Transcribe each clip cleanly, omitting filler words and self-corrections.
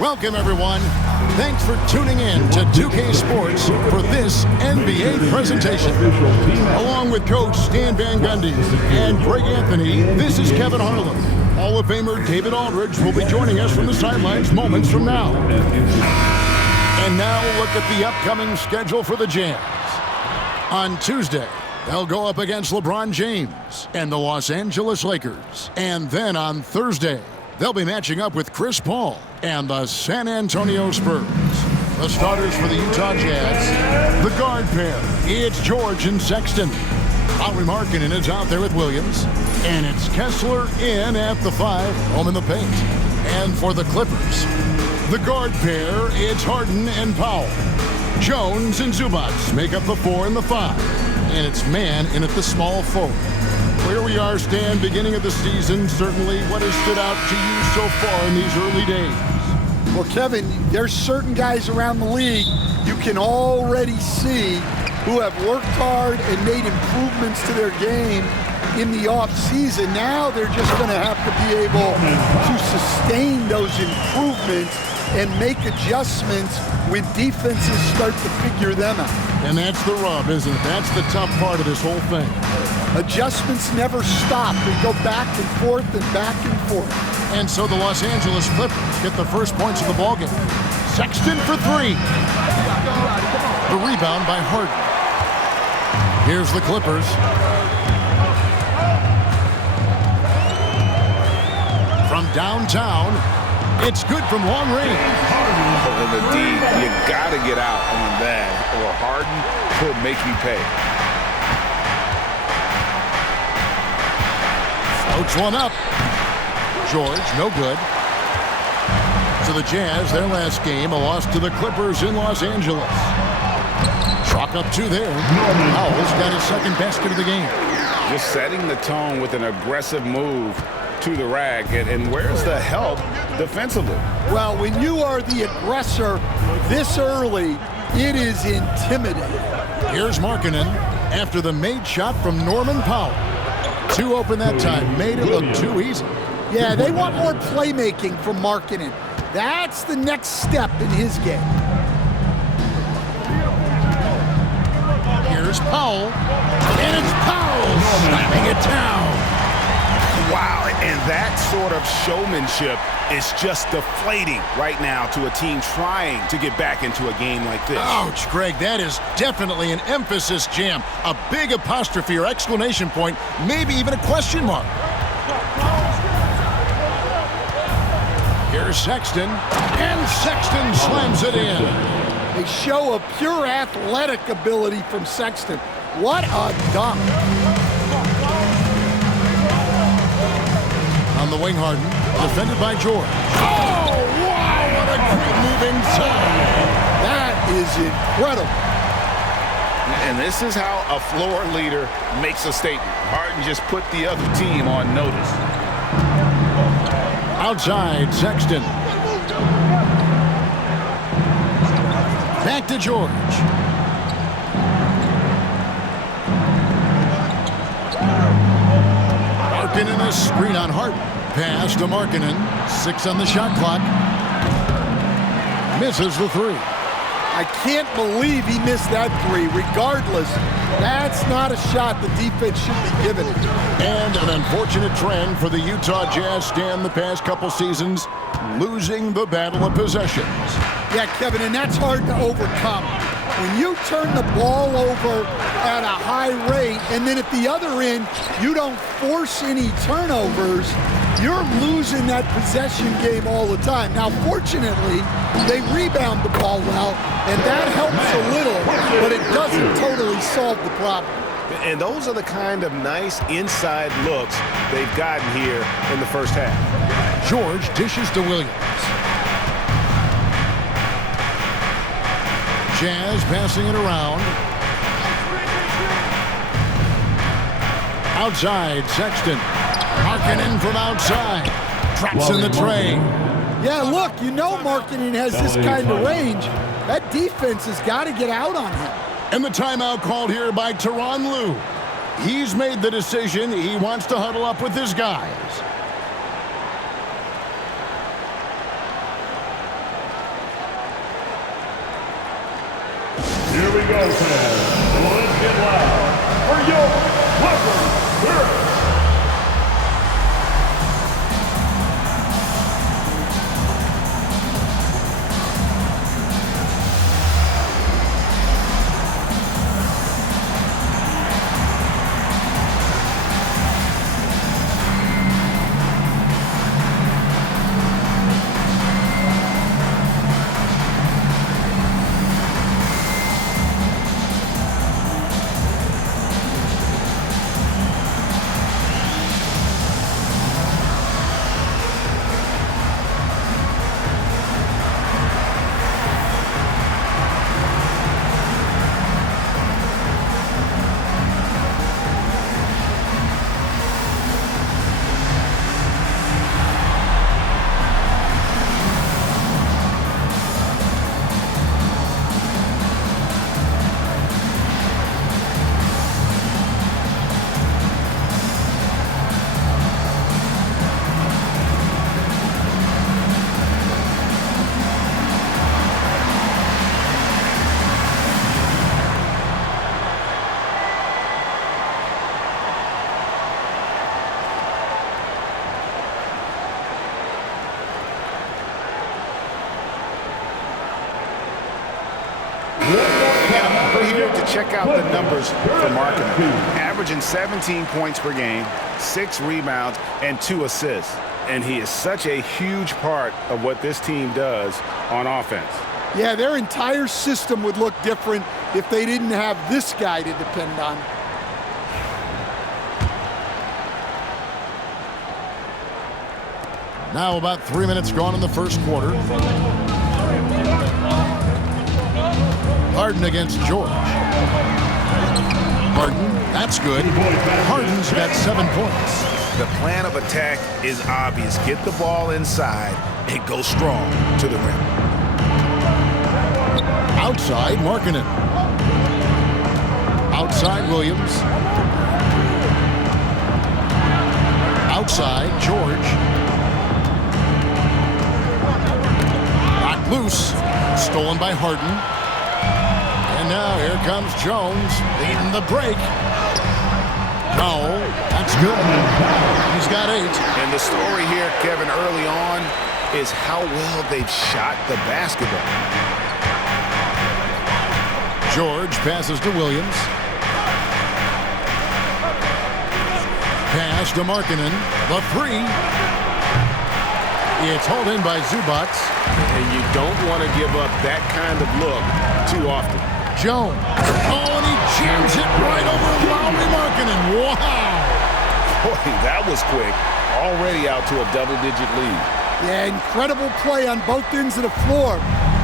Welcome, everyone. Thanks for tuning in to 2K Sports for this NBA presentation. Along with Coach Stan Van Gundy and Greg Anthony, this is Kevin Harlan. Hall of Famer David Aldridge will be joining us from the sidelines moments from now. And now we'll look at the upcoming schedule for the Jazz. On Tuesday, they'll go up against LeBron James and the Los Angeles Lakers. And then on Thursday, they'll be matching up with Chris Paul and the San Antonio Spurs. The starters for the Utah Jazz, the guard pair, it's George and Sexton. Lauri Markkanen is out there with Williams. And it's Kessler in at the 5, home in the paint. And for the Clippers, the guard pair, it's Harden and Powell. Jones and Zubats make up the 4 and the 5. And it's Mann in at the small forward. Where we are, Stan, beginning of the season, certainly what has stood out to you so far in these early days? Well, Kevin, there's certain guys around the league you can already see who have worked hard and made improvements to their game in the offseason. Now they're just going to have to be able to sustain those improvements and make adjustments when defenses start to figure them out. And that's the rub, isn't it? That's the tough part of this whole thing. Adjustments never stop. They go back and forth and back and forth. And so the Los Angeles Clippers get the first points of the ballgame. Sexton for 3. The rebound by Harden. Here's the Clippers. From downtown, it's good from long range. In the D, you got to get out on that, or Harden will make you pay. Floats one up. George, no good. So the Jazz, their last game, a loss to the Clippers in Los Angeles. Chalk up 2 there. Powell's got his second basket of the game. Just setting the tone with an aggressive move to the rack, and where's the help defensively? Well, when you are the aggressor this early, it is intimidating. Here's Markkanen after the made shot from Norman Powell. 2 open that time, made it look too easy. Yeah, they want more playmaking from Markkanen. That's the next step in his game. Here's Powell, and it's Powell slamming it down. Wow, and that sort of showmanship is just deflating right now to a team trying to get back into a game like this. Ouch, Greg, that is definitely an emphasis jam. A big apostrophe or exclamation point, maybe even a question mark. Here's Sexton, and Sexton slams it in. A show of pure athletic ability from Sexton. What a dunk. On the wing, Harden, defended by George. Oh, wow, what a great move inside. That is incredible. And this is how a floor leader makes a statement. Harden just put the other team on notice. Outside, Sexton. Back to George. Markkanen a screen on Harden. Pass to Markkanen. 6 on the shot clock. Misses the 3. I can't believe he missed that 3. Regardless, that's not a shot the defense should be giving it. And an unfortunate trend for the Utah Jazz, Stan, the past couple seasons, losing the battle of possessions. Yeah, Kevin, and that's hard to overcome. When you turn the ball over at a high rate, and then at the other end, you don't force any turnovers, you're losing that possession game all the time. Now, fortunately, they rebound the ball well, and that helps a little, but it doesn't totally solve the problem. And those are the kind of nice inside looks they've gotten here in the first half. George dishes to Williams. Jazz passing it around. Outside, Sexton. Markkanen from outside. Drops in the tray. Yeah, look, you know Markkanen has this kind of range. That defense has got to get out on him. And the timeout called here by Tyronn Lue. He's made the decision. He wants to huddle up with his guys. Here we go, fans. Let's get loud for your welcome girls. Check out the numbers for Markkanen. Averaging 17 points per game, 6 rebounds, and 2 assists. And he is such a huge part of what this team does on offense. Yeah, their entire system would look different if they didn't have this guy to depend on. Now about 3 minutes gone in the first quarter. Harden against George. Harden, that's good. Harden's got 7 points. The plan of attack is obvious. Get the ball inside and go strong to the rim. Outside, Markkanen. Outside, Williams. Outside, George. Knocked loose. Stolen by Harden. And now here comes Jones leading the break. Powell, that's good. He's got 8. And the story here, Kevin, early on is how well they've shot the basketball. George passes to Williams. Pass to Markkanen. The 3. It's hauled in by Zubac. And you don't want to give up that kind of look too often. Jones. Oh, and he jams it right over Lowry Markkanen. Wow. Boy, that was quick. Already out to a double-digit lead. Yeah, incredible play on both ends of the floor.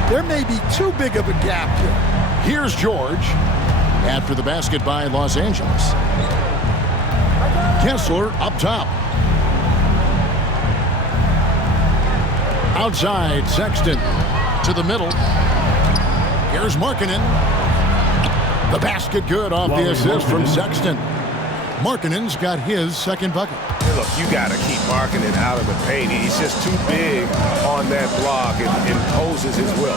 There may be too big of a gap here. Here's George. After the basket by Los Angeles. Kessler up top. Outside, Sexton to the middle. Here's Markkanen. The basket good off the assist from Sexton. Markkanen's got his second bucket. Look, you got to keep Markkanen out of the paint. He's just too big on that block and imposes his will.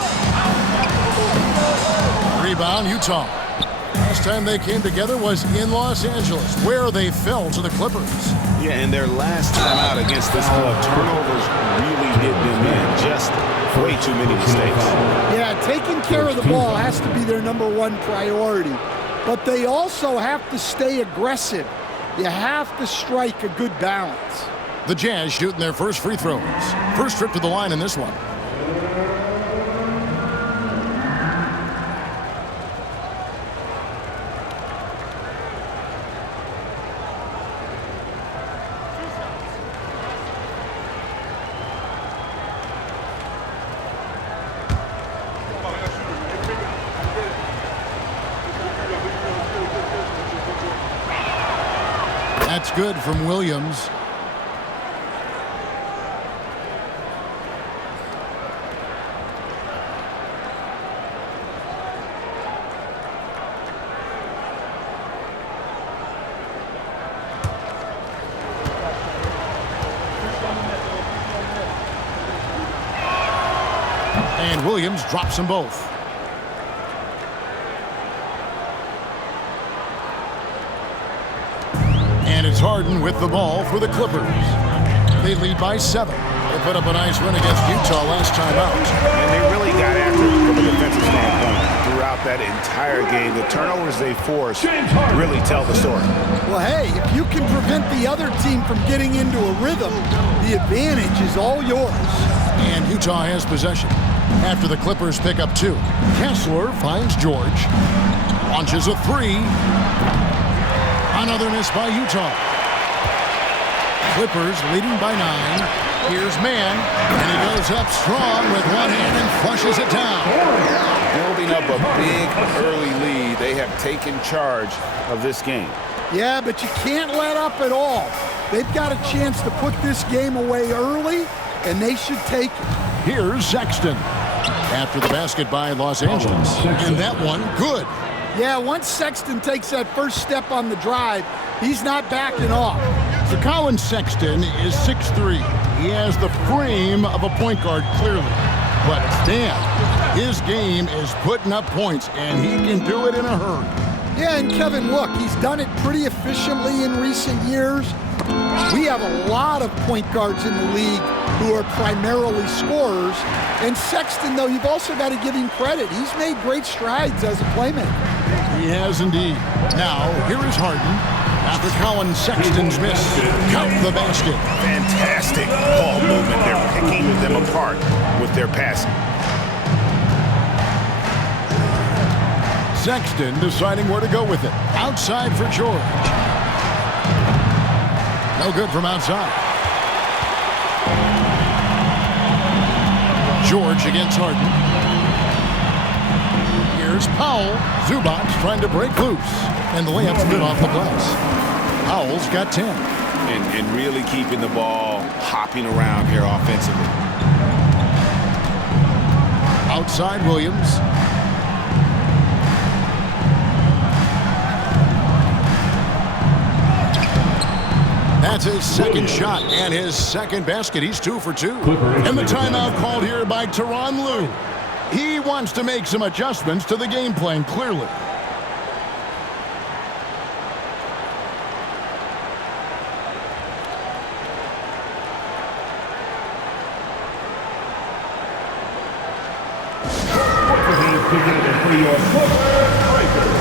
Rebound, Utah. Last time they came together was in Los Angeles, where they fell to the Clippers. Yeah, and their last time out against this club, turnovers really hit them in. Just way too many mistakes. Yeah, taking care of the ball has to be their #1 priority. But they also have to stay aggressive. You have to strike a good balance. The Jazz shooting their first free throws. First trip to the line in this one. That's good from Williams. And Williams drops them both. It's Harden with the ball for the Clippers. They lead by 7. They put up a nice win against Utah last time out. And they really got after it from a defensive standpoint throughout that entire game. The turnovers they forced really tell the story. Well, hey, if you can prevent the other team from getting into a rhythm, the advantage is all yours. And Utah has possession after the Clippers pick up 2. Kessler finds George. Launches a 3. Another miss by Utah. Clippers leading by 9. Here's Mann, and he goes up strong with one hand and flushes it down. Building up a big early lead, they have taken charge of this game. Yeah, but you can't let up at all. They've got a chance to put this game away early, and they should take it. Here's Sexton after the basket by Los Angeles. And that one, good. Yeah, once Sexton takes that first step on the drive, he's not backing off. So Colin Sexton is 6'3". He has the frame of a point guard, clearly. But damn, his game is putting up points, and he can do it in a hurry. Yeah, and Kevin, look, he's done it pretty efficiently in recent years. We have a lot of point guards in the league who are primarily scorers. And Sexton, though, you've also got to give him credit. He's made great strides as a playmaker. He has indeed. Now, here is Harden. After Colin Sexton's miss, count the basket. Fantastic ball movement. They're picking them apart with their passing. Sexton deciding where to go with it. Outside for George. No good from outside. George against Harden. Here's Powell. Zubac trying to break loose. And the layup's good off the glass. Powell's got 10. And really keeping the ball hopping around here offensively. Outside Williams. That's his second shot and his second basket. He's 2 for 2. And the timeout called here by Tyronn Lue. He wants to make some adjustments to the game plan, clearly. For your Breakers.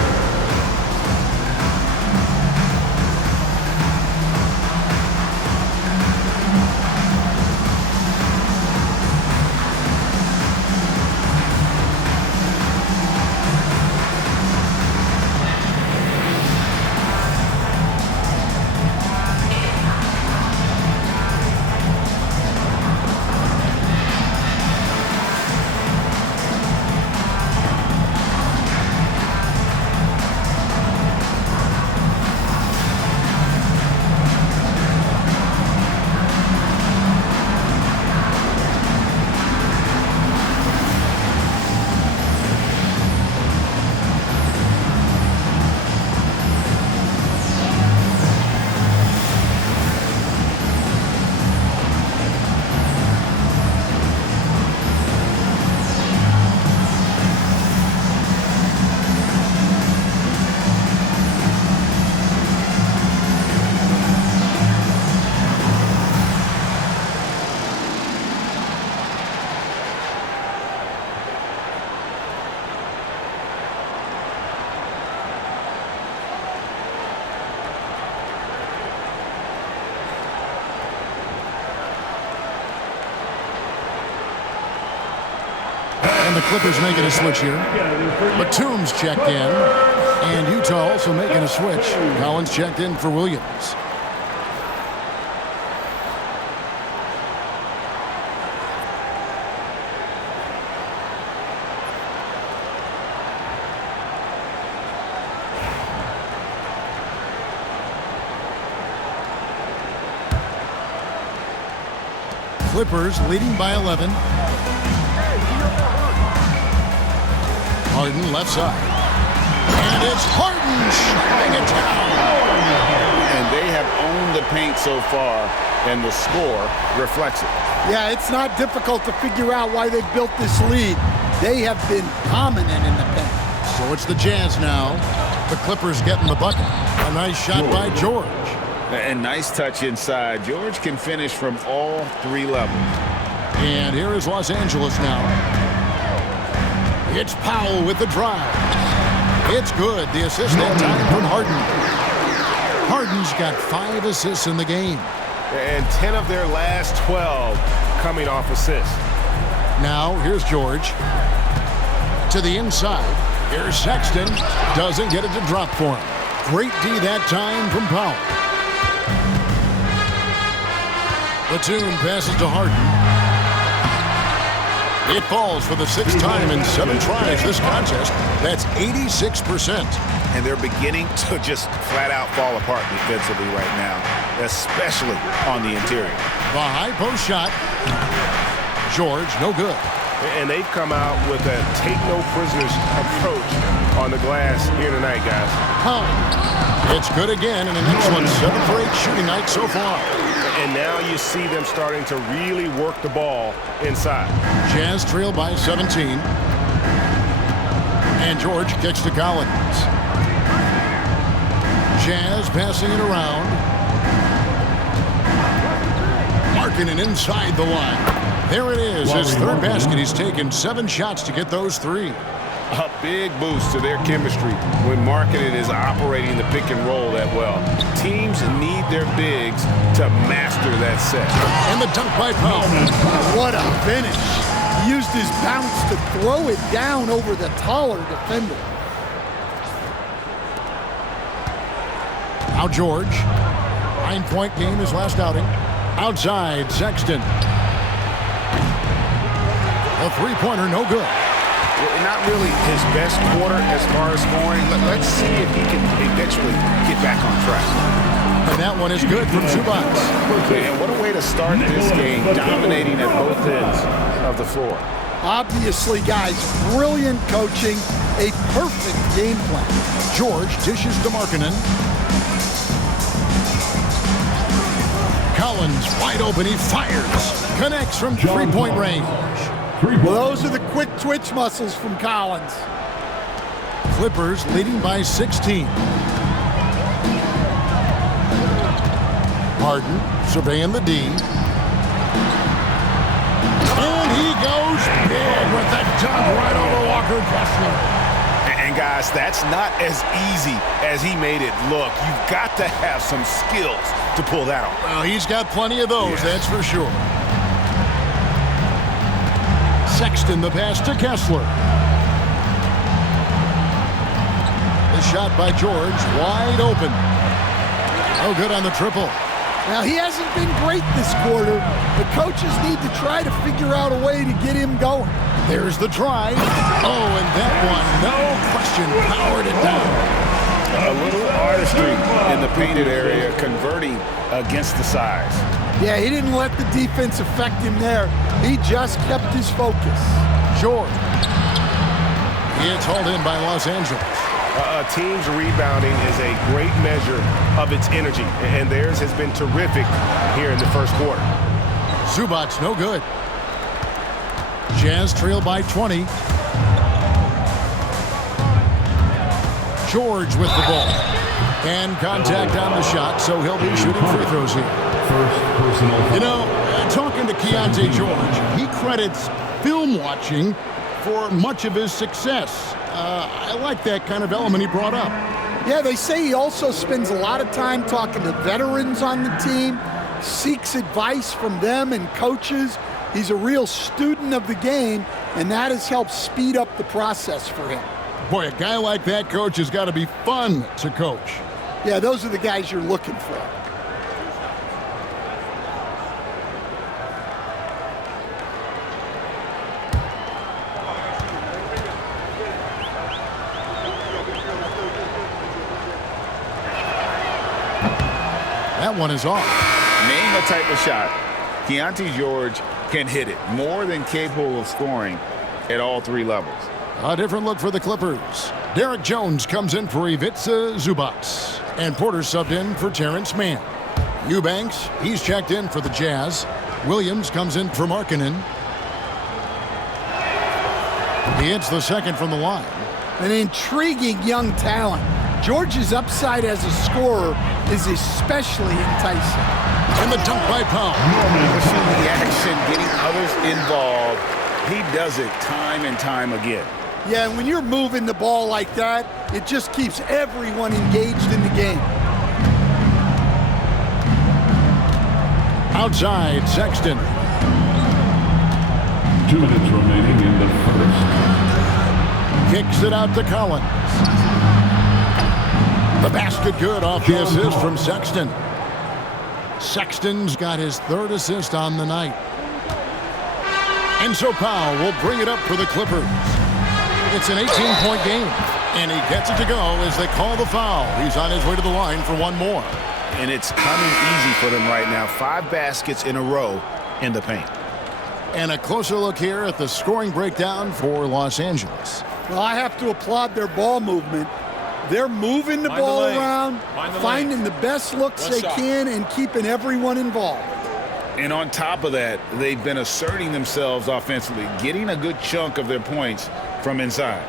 And the Clippers making a switch here. Batum's checked in. And Utah also making a switch. Collins checked in for Williams. Clippers leading by 11. Harden left side. And it's Harden shutting it down. And they have owned the paint so far, and the score reflects it. Yeah, it's not difficult to figure out why they built this lead. They have been dominant in the paint. So it's the Jazz now. The Clippers getting the bucket. A nice shot by George. And nice touch inside. George can finish from all 3 levels. And here is Los Angeles now. It's Powell with the drive. It's good. The assist that time from Harden. Harden's got 5 assists in the game. And 10 of their last 12 coming off assists. Now, here's George. To the inside. Here's Sexton. Doesn't get it to drop for him. Great D that time from Powell. Platoon passes to Harden. It falls for the 6th time in 7 tries this contest. That's 86%. And they're beginning to just flat out fall apart defensively right now, especially on the interior. The high post shot. George, no good. And they've come out with a take-no-prisoners approach on the glass here tonight, guys. Powell. It's good again, and an excellent 7 for 8 shooting night so far. And now you see them starting to really work the ball inside. Jazz trail by 17. And George kicks to Colin. Jazz passing it around. Markkanen inside the line. There it is, his 3rd basket. He's taken 7 shots to get those 3. A big boost to their chemistry when Markkanen is operating the pick and roll that well. Teams need their bigs to master that set. And the dunk by Powell. What a finish. He used his bounce to throw it down over the taller defender. Now George. 9-point game his last outing. Outside, Sexton. A 3-pointer, no good. Not really his best quarter as far as scoring. Let's see if he can eventually get back on track. And that one is good from Zubac. And what a way to start this game, dominating at both ends of the floor. Obviously, guys, brilliant coaching, a perfect game plan. George dishes to Markkanen. Collins wide open, he fires. Connects from 3-point range. Well, those are the quick twitch muscles from Collins. Clippers leading by 16. Harden surveying the D. And he goes big with the dunk right over Walker Kessler. And guys, that's not as easy as he made it look. You've got to have some skills to pull that off. Well, he's got plenty of those, that's for sure. Sexton, the pass to Kessler. The shot by George, wide open. Oh, good on the triple. Now, he hasn't been great this quarter. The coaches need to try to figure out a way to get him going. There's the try. Oh, and that one, no question, powered it down. A little artistry in the painted area, converting against the size. Yeah, he didn't let the defense affect him there. He just kept his focus. George. It's hauled in by Los Angeles. A team's rebounding is a great measure of its energy, and theirs has been terrific here in the first quarter. Zubac's no good. Jazz trail by 20. George with the ball. And contact on the shot, so he'll be shooting free throws here. You know, talking to Keontae George, he credits film watching for much of his success. I like that kind of element he brought up. Yeah, they say he also spends a lot of time talking to veterans on the team, seeks advice from them and coaches. He's a real student of the game, and that has helped speed up the process for him. Boy, a guy like that, coach, has got to be fun to coach. Yeah, those are the guys you're looking for. That one is off. Name a type of shot. Keontae George can hit it, more than capable of scoring at all 3 levels. A different look for the Clippers. Derek Jones comes in for Ivica Zubac. And Porter subbed in for Terrence Mann. Eubanks, he's checked in for the Jazz. Williams comes in for Markkanen. He hits the second from the line. An intriguing young talent. George's upside as a scorer is especially enticing. And the dunk by Powell. Pushing the action, getting others involved. He does it time and time again. Yeah, and when you're moving the ball like that, it just keeps everyone engaged in the game. Outside, Sexton. 2 minutes remaining in the first. Kicks it out to Colin. The basket good off the assist from Sexton. Sexton's got his 3rd assist on the night. And so Powell will bring it up for the Clippers. It's an 18-point game, and he gets it to go as they call the foul. He's on his way to the line for one more. And it's coming easy for them right now. 5 baskets in a row in the paint. And a closer look here at the scoring breakdown for Los Angeles. Well, I have to applaud their ball movement. They're moving the ball around, finding the best looks they can, and keeping everyone involved. And on top of that, they've been asserting themselves offensively, getting a good chunk of their points from inside.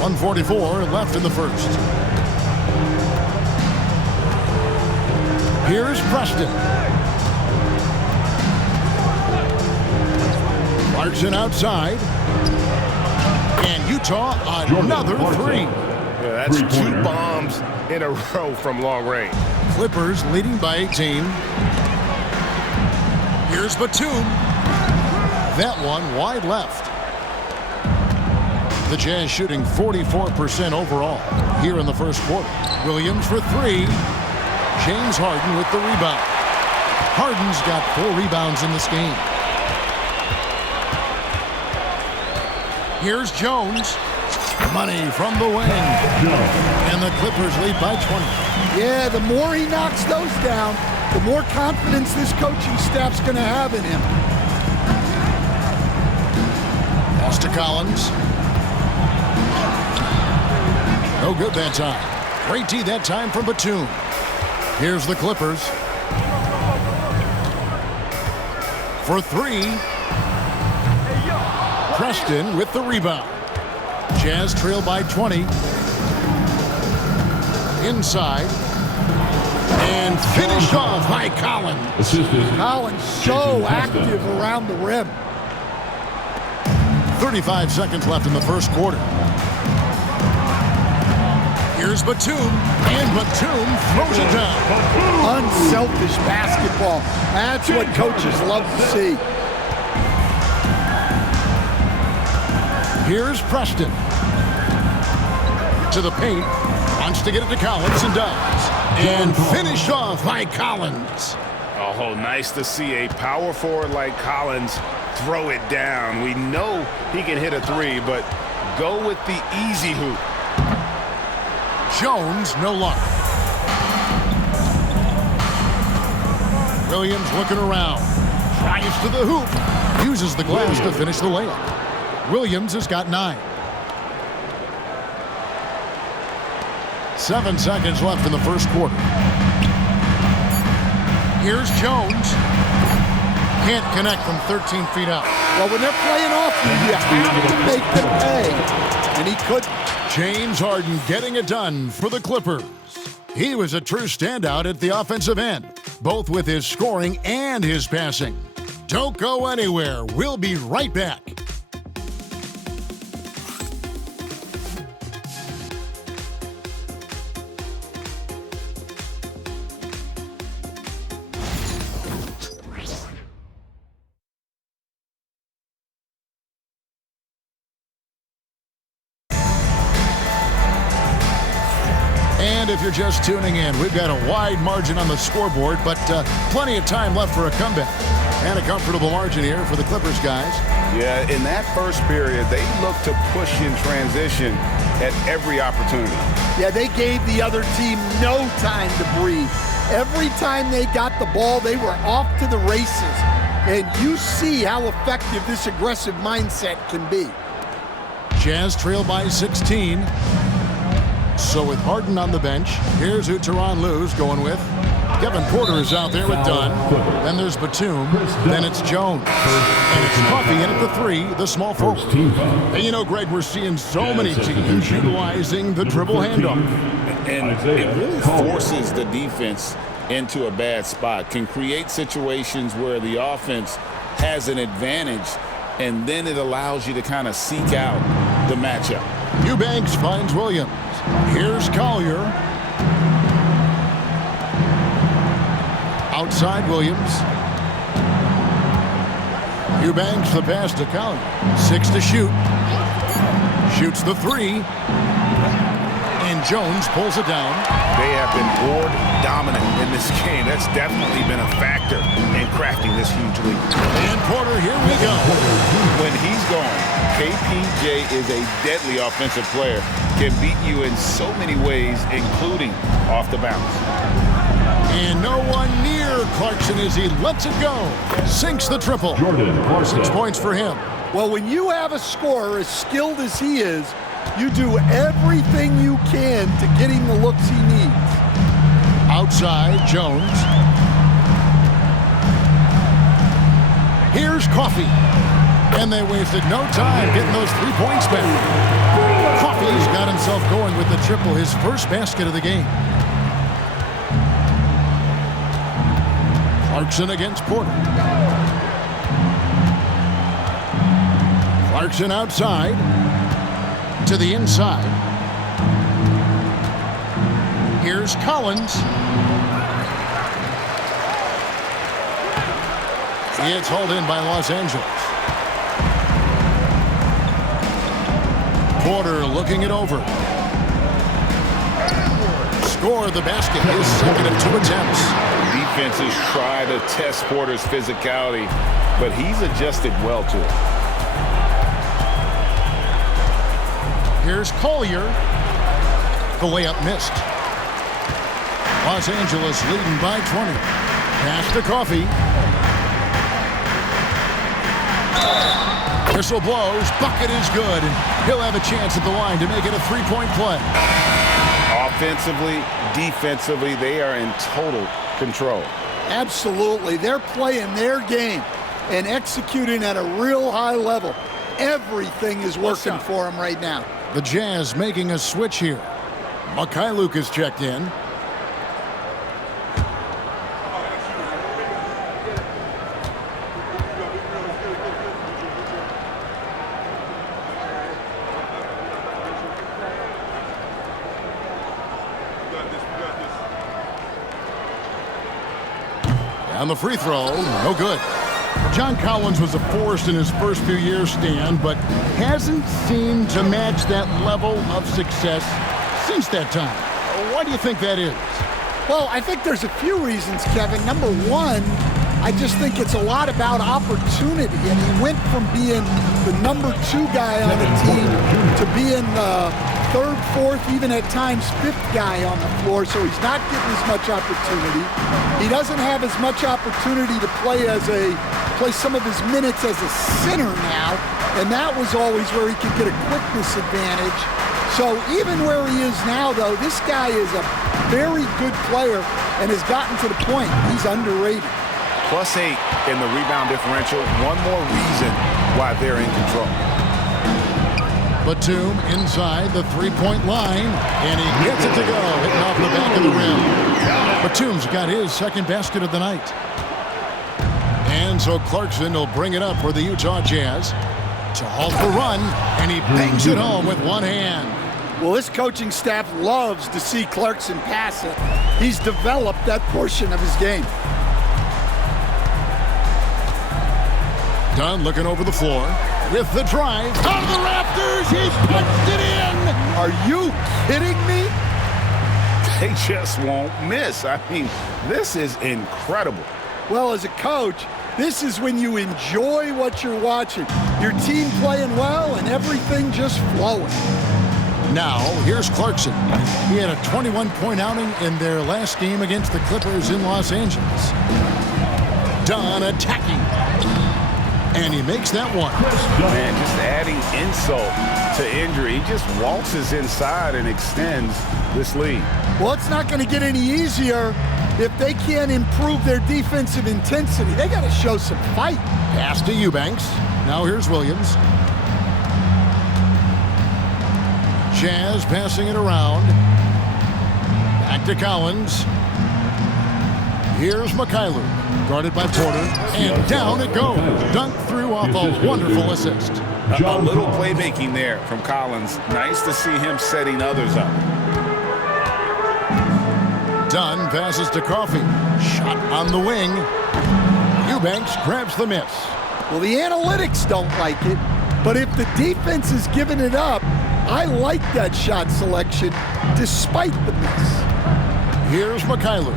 .144 left in the first. Here's Preston. Clarkson outside. And Utah another 3. Yeah, that's 2 bombs in a row from long range. Clippers leading by 18. Here's Batum. That one wide left. The Jazz shooting 44% overall here in the first quarter. Williams for 3. James Harden with the rebound. Harden's got 4 rebounds in this game. Here's Jones. Money from the wing. And the Clippers lead by 20. Yeah, the more he knocks those down, the more confidence this coaching staff's going to have in him. Pass to Collins. No good that time. Great D that time from Batum. Here's the Clippers. For 3. Preston with the rebound. Jazz trail by 20. Inside. And finished off by Colin. Collins so active around the rim. 35 seconds left in the first quarter. Here's Batum, and Batum throws it down. Unselfish basketball. That's what coaches love to see. Here's Preston. To the paint. Wants to get it to Collins and does. And finished off by Collins. Oh, nice to see a power forward like Collins throw it down. We know he can hit a 3, but go with the easy hoop. Jones, no luck. Williams looking around. Tries to the hoop. Uses the glass to finish the layup. Williams has got 9. 7 seconds left in the first quarter. Here's Jones. Can't connect from 13 feet out. Well, when they're playing off you have to make them pay. And he couldn't. James Harden getting it done for the Clippers. He was a true standout at the offensive end, both with his scoring and his passing. Don't go anywhere. We'll be right back. And if you're just tuning in, we've got a wide margin on the scoreboard, but plenty of time left for a comeback. And a comfortable margin here for the Clippers guys. Yeah, in that first period, they looked to push in transition at every opportunity. Yeah, they gave the other team no time to breathe. Every time they got the ball, they were off to the races. And you see how effective this aggressive mindset can be. Jazz trail by 16. So with Harden on the bench, here's who Tyronn Lue's going with. Kevin Porter is out there with Dunn. Then there's Batum. Then it's Jones. And it's Coffey in at the 3, the small forward. And you know, Greg, we're seeing so many teams utilizing the dribble handoff. And it really forces the defense into a bad spot. Can create situations where the offense has an advantage, and then it allows you to kind of seek out the matchup. Eubanks finds Williams. Here's Collier. Outside Williams. Eubanks the pass to Colin. 6 to shoot. Shoots the 3. And Jones pulls it down. They have been board dominant in this game. That's definitely been a factor in crafting this huge lead. And Porter, here we go. When he's gone, KPJ is a deadly offensive player. Can beat you in so many ways, including off the bounce. And no one near Clarkson as he lets it go. Sinks the triple. 6 points for him. Well, when you have a scorer as skilled as he is, you do everything you can to get him the looks he needs. Outside, Jones. Here's Coffey. And they wasted no time getting those 3 points back. Coffey's got himself going with the triple, his first basket of the game. Clarkson against Porter. Clarkson outside. To the inside. Here's Collins. It's hauled in by Los Angeles. Porter looking it over. Score the basket. His second of 2 attempts. Defenses try to test Porter's physicality, but he's adjusted well to it. Here's Collier. The layup missed. Los Angeles leading by 20. Pass to Coffey. Whistle blows. Bucket is good. And he'll have a chance at the line to make it a 3-point play. Offensively, defensively, they are in total control. Absolutely. They're playing their game and executing at a real high level. Everything is working for them right now. The Jazz making a switch here. Mikhailuk is checked in. And the free throw, no good. John Collins was a force in his first few years, Stan, but hasn't seemed to match that level of success since that time. Why do you think that is? Well, I think there's a few reasons, Kevin. Number one, I just think it's a lot about opportunity. And he went from being the number 2 guy on the team to being the 3rd, 4th, even at times 5th guy on the floor. So he's not getting as much opportunity. He doesn't have as much opportunity to play some of his minutes as a center now, and that was always where he could get a quickness advantage. So even where he is now, though, this guy is a very good player and has gotten to the point he's underrated. +8 in the rebound differential. One more reason why they're in control. Batum inside the 3-point line, and he gets it to go, hitting off the back of the rim. Batum's got his second basket of the night. And so Clarkson will bring it up for the Utah Jazz to halt the run, and he bangs it home with one hand. Well, this coaching staff loves to see Clarkson pass it. He's developed that portion of his game. Dunn looking over the floor with the drive. Out of the rafters, he punched it in. Are you kidding me? They just won't miss. I mean, this is incredible. Well, as a coach, this is when you enjoy what you're watching. Your team playing well and everything just flowing. Now, here's Clarkson. He had a 21-point outing in their last game against the Clippers in Los Angeles. Dunn attacking. And he makes that one. Man, just adding insult to injury. He just waltzes inside and extends this lead. Well, it's not going to get any easier if they can't improve their defensive intensity, they got to show some fight. Pass to Eubanks. Now here's Williams. Jazz passing it around. Back to Collins. Here's Mikhailuk, guarded by Porter, and down it goes. Dunked through off a wonderful assist. A little playmaking there from Collins. Nice to see him setting others up. Dunn passes to Coffey. Shot on the wing. Eubanks grabs the miss. Well, the analytics don't like it, but if the defense is giving it up, I like that shot selection despite the miss. Here's Mikhailuk.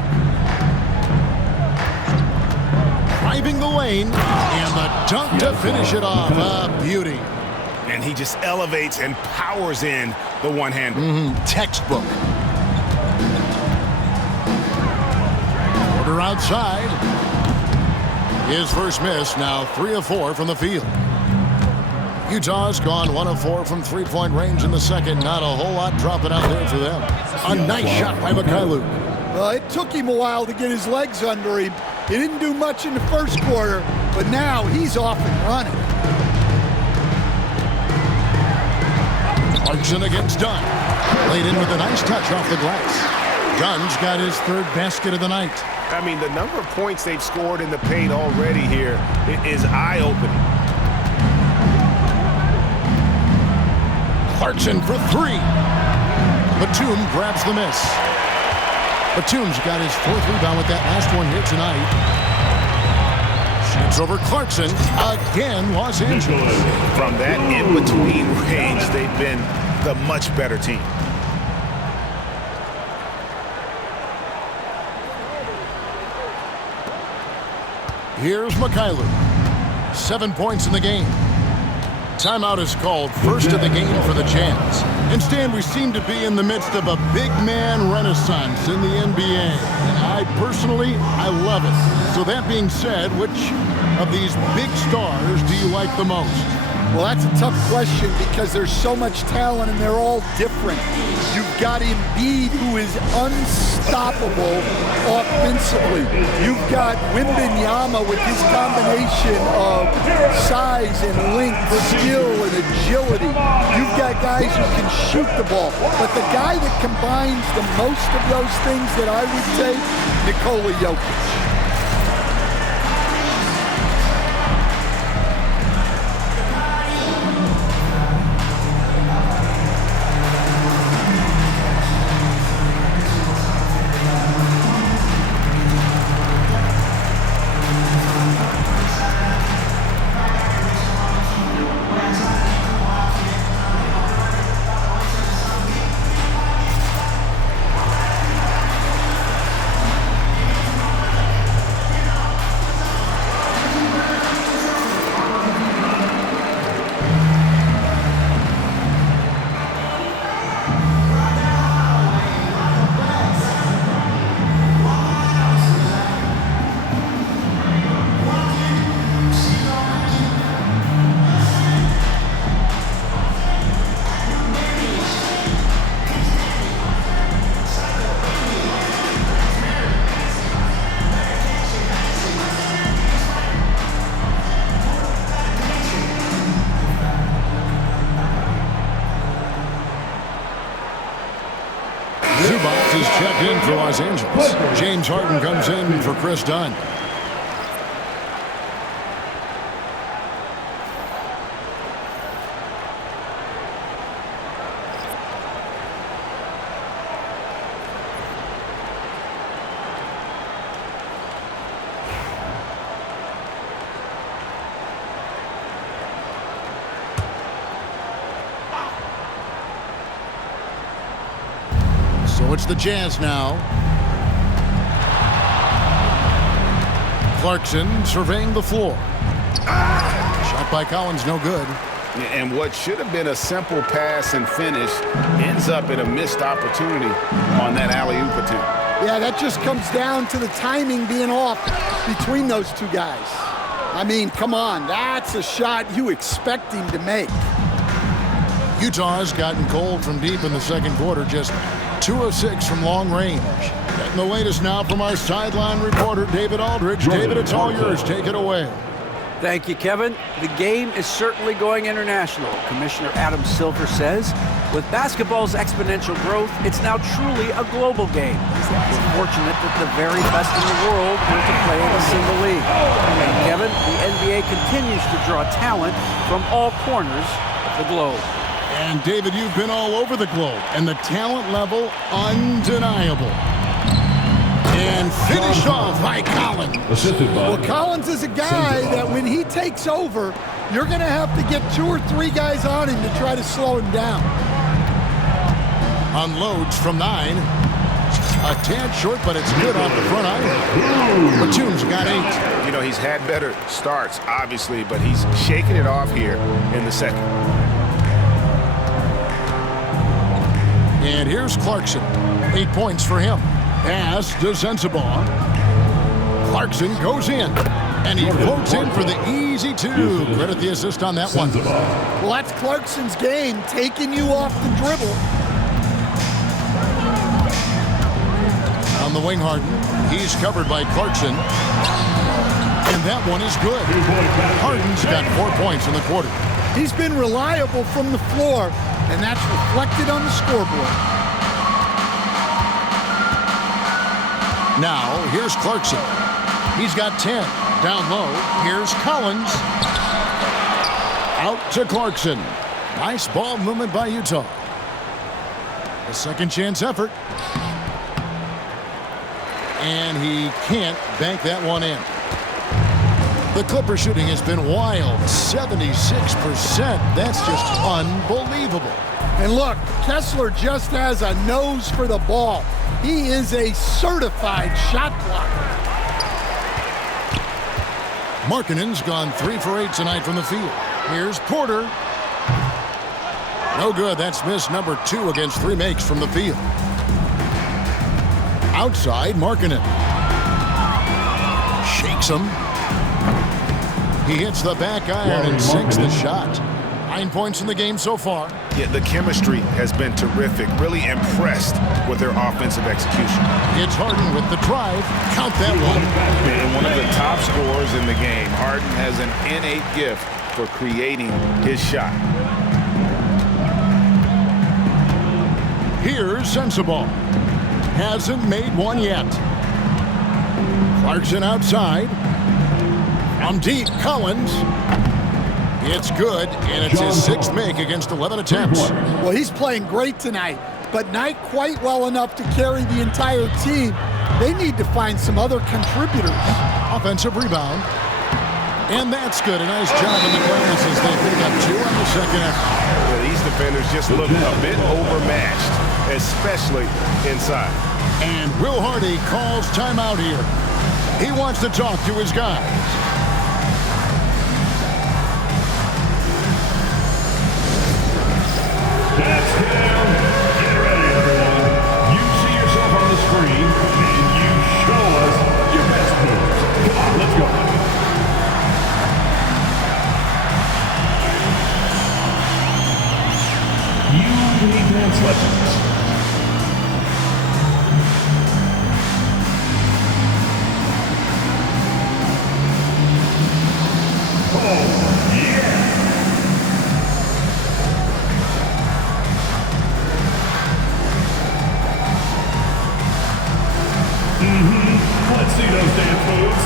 Driving the lane, and the dunk to finish it off. A beauty. And he just elevates and powers in the one-hander. Textbook. Porter outside. His first miss, now 3 of 4 from the field. Utah's gone 1 of 4 from three-point range in the second. Not a whole lot dropping out there for them. A nice shot by Mikhailuk. Well, it took him a while to get his legs under him. He didn't do much in the first quarter, but now he's off and running. Clarkson against Dunn. Laid in with a nice touch off the glass. Dunn's got his 3rd basket of the night. I mean, the number of points they've scored in the paint already here is eye-opening. Clarkson for 3. Batum grabs the miss. Batum's got his 4th rebound with that last one here tonight. Shoots over Clarkson. Again, Los Angeles. From that in-between range, they've been the much better team. Here's Mikhailuk. 7 points in the game. Timeout is called, first of the game for the Jazz. And Stan, we seem to be in the midst of a big man renaissance in the NBA. And I love it. So that being said, which of these big stars do you like the most? Well, that's a tough question because there's so much talent and they're all different. You've got Embiid, who is unstoppable offensively. You've got Wembanyama with his combination of size and length, skill and agility. You've got guys who can shoot the ball. But the guy that combines the most of those things that I would take, Nikola Jokic. Zubac is checked in for Los Angeles. James Harden comes in for Chris Dunn. So it's the Jazz now. Clarkson surveying the floor. Shot by Collins, no good. And what should have been a simple pass and finish ends up in a missed opportunity on that alley-oop attempt. Yeah, that just comes down to the timing being off between those two guys. I mean, come on, that's a shot you expect him to make. Utah's gotten cold from deep in the second quarter, just 2 of 6 from long range. And the latest now from our sideline reporter, David Aldridge. David, it's all yours. Take it away. Thank you, Kevin. The game is certainly going international. Commissioner Adam Silver says, with basketball's exponential growth, it's now truly a global game. We're fortunate that the very best in the world want to play in a single league. And Kevin, the NBA continues to draw talent from all corners of the globe. And David, you've been all over the globe, and the talent level undeniable. And finished off by Colin. Well, Collins is a guy that when he takes over, you're going to have to get 2 or 3 guys on him to try to slow him down. Unloads from 9. A tad short, but it's good off the front iron. Batum's got 8. You know, he's had better starts, obviously, but he's shaking it off here in the second. And here's Clarkson. 8 points for him. Pass to Sensabaugh. Clarkson goes in, and he floats in for the easy 2. Credit the assist on that one. Well, that's Clarkson's game, taking you off the dribble. On the wing, Harden. He's covered by Clarkson. And that one is good. Harden's got 4 points in the quarter. He's been reliable from the floor, and that's reflected on the scoreboard. Now, here's Clarkson. He's got 10. Down low, here's Collins. Out to Clarkson. Nice ball movement by Utah. A second chance effort. And he can't bank that one in. The Clipper shooting has been wild. 76%. That's just unbelievable. And look, Kessler just has a nose for the ball. He is a certified shot blocker. Markkanen's gone 3 for 8 tonight from the field. Here's Porter. No good. That's miss number 2 against 3 makes from the field. Outside, Markkanen. Shakes him. He hits the back iron and sinks the shot. 9 points in the game so far. Yeah, the chemistry has been terrific. Really impressed with their offensive execution. It's Harden with the drive. Count that one. And one of the top scorers in the game. Harden has an innate gift for creating his shot. Here's Sensabaugh. Hasn't made one yet. Clarkson outside. From deep, Collins. It's good, and it's his 6th make against 11 attempts. Well, he's playing great tonight, but not quite well enough to carry the entire team. They need to find some other contributors. Offensive rebound. And that's good. A nice job in the glass as they pick up 2 on the second effort. Yeah, these defenders just look a bit overmatched, especially inside. And Will Hardy calls timeout here. He wants to talk to his guys. That's down. Get ready, everyone. You see yourself on the screen, and you show us your best moves. Come on, let's go. You need dance legends. Oh, yeah. Let's see those dance moves.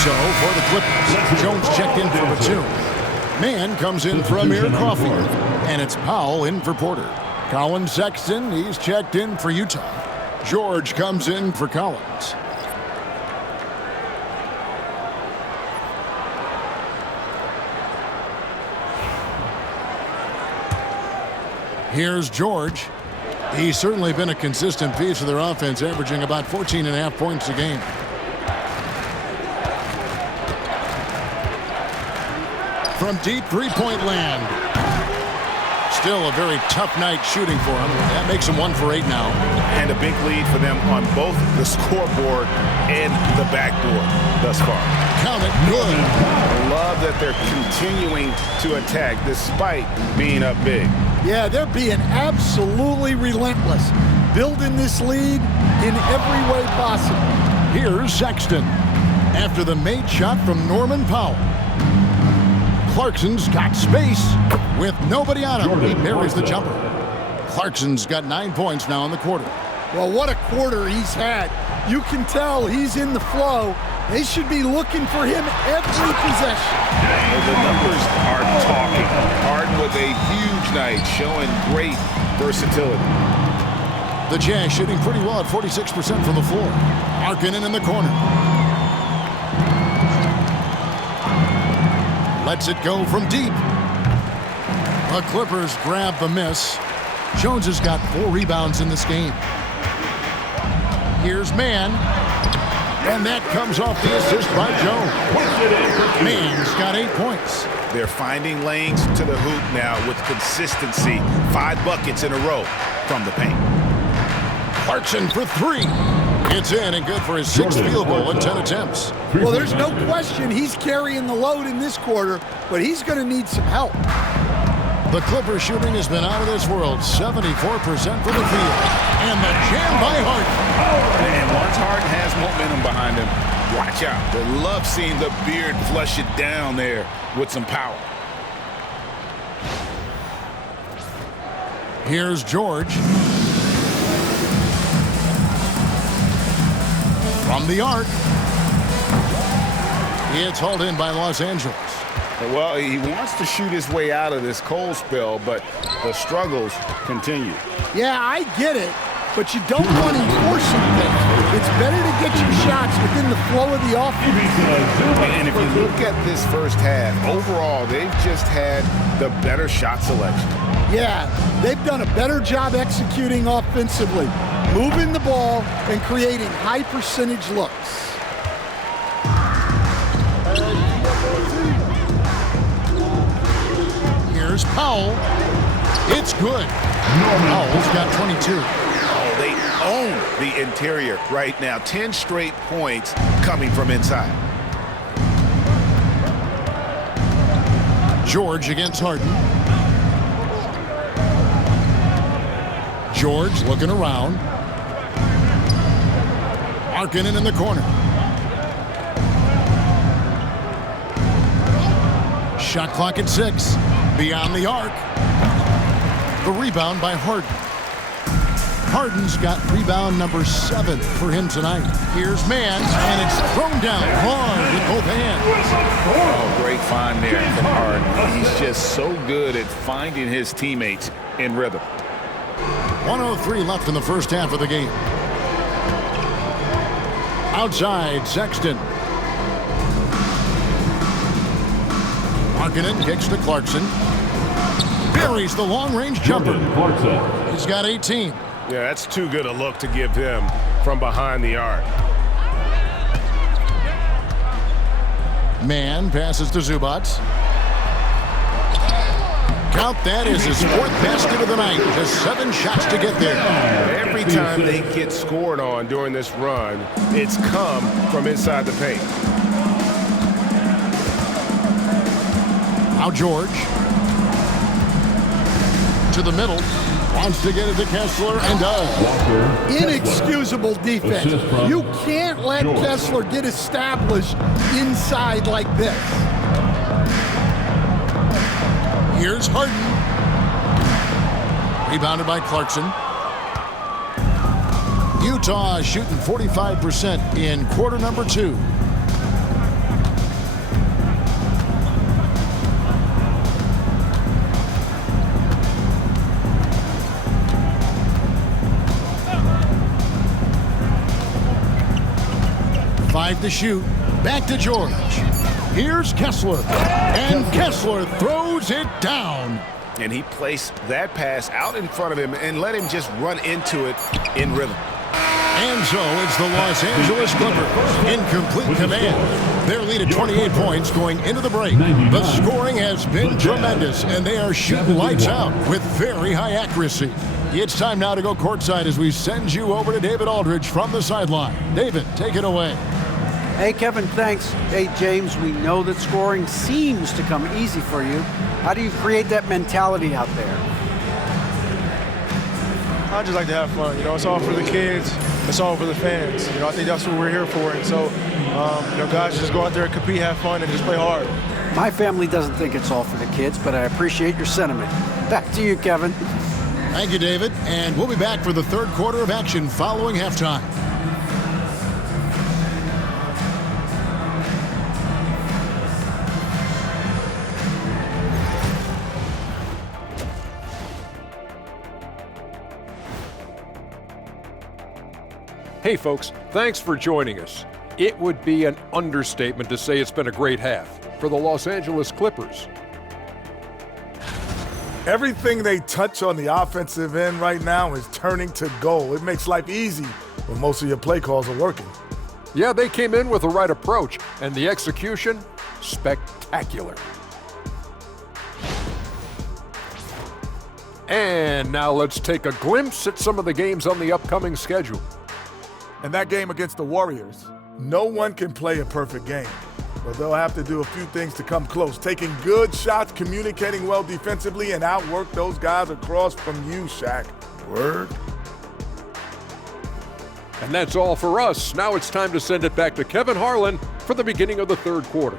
So, for the Clippers, Jones checked in for Batum. Man comes in for Amir Coffey, and it's Powell in for Porter. Colin Sexton, he's checked in for Utah. George comes in for Collins. Here's George. He's certainly been a consistent piece of their offense, averaging about 14.5 points a game. From deep three-point land. Still a very tough night shooting for him. That makes him 1 for 8 now. And a big lead for them on both the scoreboard and the backboard thus far. Count it, good. Love that they're continuing to attack despite being up big. Yeah, they're being absolutely relentless, building this lead in every way possible. Here's Sexton after the made shot from Norman Powell. Clarkson's got space with nobody on him. He buries the jumper. Clarkson's got 9 points now in the quarter. Well, what a quarter he's had. You can tell he's in the flow. They should be looking for him every possession. Well, the numbers are talking. Harden with a huge night, showing great versatility. The Jazz shooting pretty well at 46% from the floor. Markkanen in the corner. Lets it go from deep. The Clippers grab the miss. Jones has got 4 rebounds in this game. Here's Mann. And that comes off the assist by Jones. Mann's got 8 points. They're finding lanes to the hoop now with consistency. 5 buckets in a row from the paint. Clarkson for 3. It's in and good for his 6th field goal in 10 attempts. Well, there's no question he's carrying the load in this quarter, but he's going to need some help. The Clippers shooting has been out of this world. 74% from the field. And the jam by Harden. And once Harden has momentum behind him, watch out. They love seeing the beard flush it down there with some power. Here's George. From the arc. It's hauled in by Los Angeles. Well, he wants to shoot his way out of this cold spell, but the struggles continue. Yeah, I get it, but you don't want to force things. It's better to get your shots within the flow of the offense. And if you look at this first half, overall, they've just had the better shot selection. Yeah, they've done a better job executing offensively, moving the ball and creating high percentage looks. Here's Powell. It's good. Powell's got 22. Oh, they own the interior right now. 10 straight points coming from inside. George against Harden. George looking around. Markkanen in the corner. Shot clock at 6. Beyond the arc. The rebound by Harden. Harden's got rebound number 7 for him tonight. Here's Mann, and it's thrown down hard with both hands. Oh, great find there from Harden. He's just so good at finding his teammates in rhythm. 1:03 left in the first half of the game. Outside, Sexton. Markkanen kicks to Clarkson. Buries the long-range jumper. He's got 18. Yeah, that's too good a look to give him from behind the arc. Mann passes to Zubac. Count that as his 4th basket of the night. Just 7 shots to get there. Every time they get scored on during this run, it's come from inside the paint. Now George. To the middle. Wants to get it to Kessler and does. Inexcusable defense. You can't let Kessler get established inside like this. Here's Harden. Rebounded by Clarkson. Utah shooting 45% in quarter number 2. 5 to shoot. Back to George. Here's Kessler. And Kessler throws it down. And he placed that pass out in front of him and let him just run into it in rhythm. And so it's the Los Angeles Clippers in complete command. Their lead at 28 points going into the break. The scoring has been tremendous, and they are shooting lights out with very high accuracy. It's time now to go courtside as we send you over to David Aldridge from the sideline. David, take it away. Hey, Kevin, thanks. Hey, James, we know that scoring seems to come easy for you. How do you create that mentality out there? I just like to have fun. You know, it's all for the kids. It's all for the fans. You know, I think that's what we're here for. And so, you know, guys just go out there and compete, have fun, and just play hard. My family doesn't think it's all for the kids, but I appreciate your sentiment. Back to you, Kevin. Thank you, David. And we'll be back for the third quarter of action following halftime. Hey folks, thanks for joining us. It would be an understatement to say it's been a great half for the Los Angeles Clippers. Everything they touch on the offensive end right now is turning to goal. It makes life easy when most of your play calls are working. Yeah, they came in with the right approach, and the execution, spectacular. And now let's take a glimpse at some of the games on the upcoming schedule. And that game against the Warriors, no one can play a perfect game. But they'll have to do a few things to come close. Taking good shots, communicating well defensively, and outwork those guys across from you, Shaq. Word. And that's all for us. Now it's time to send it back to Kevin Harlan for the beginning of the third quarter.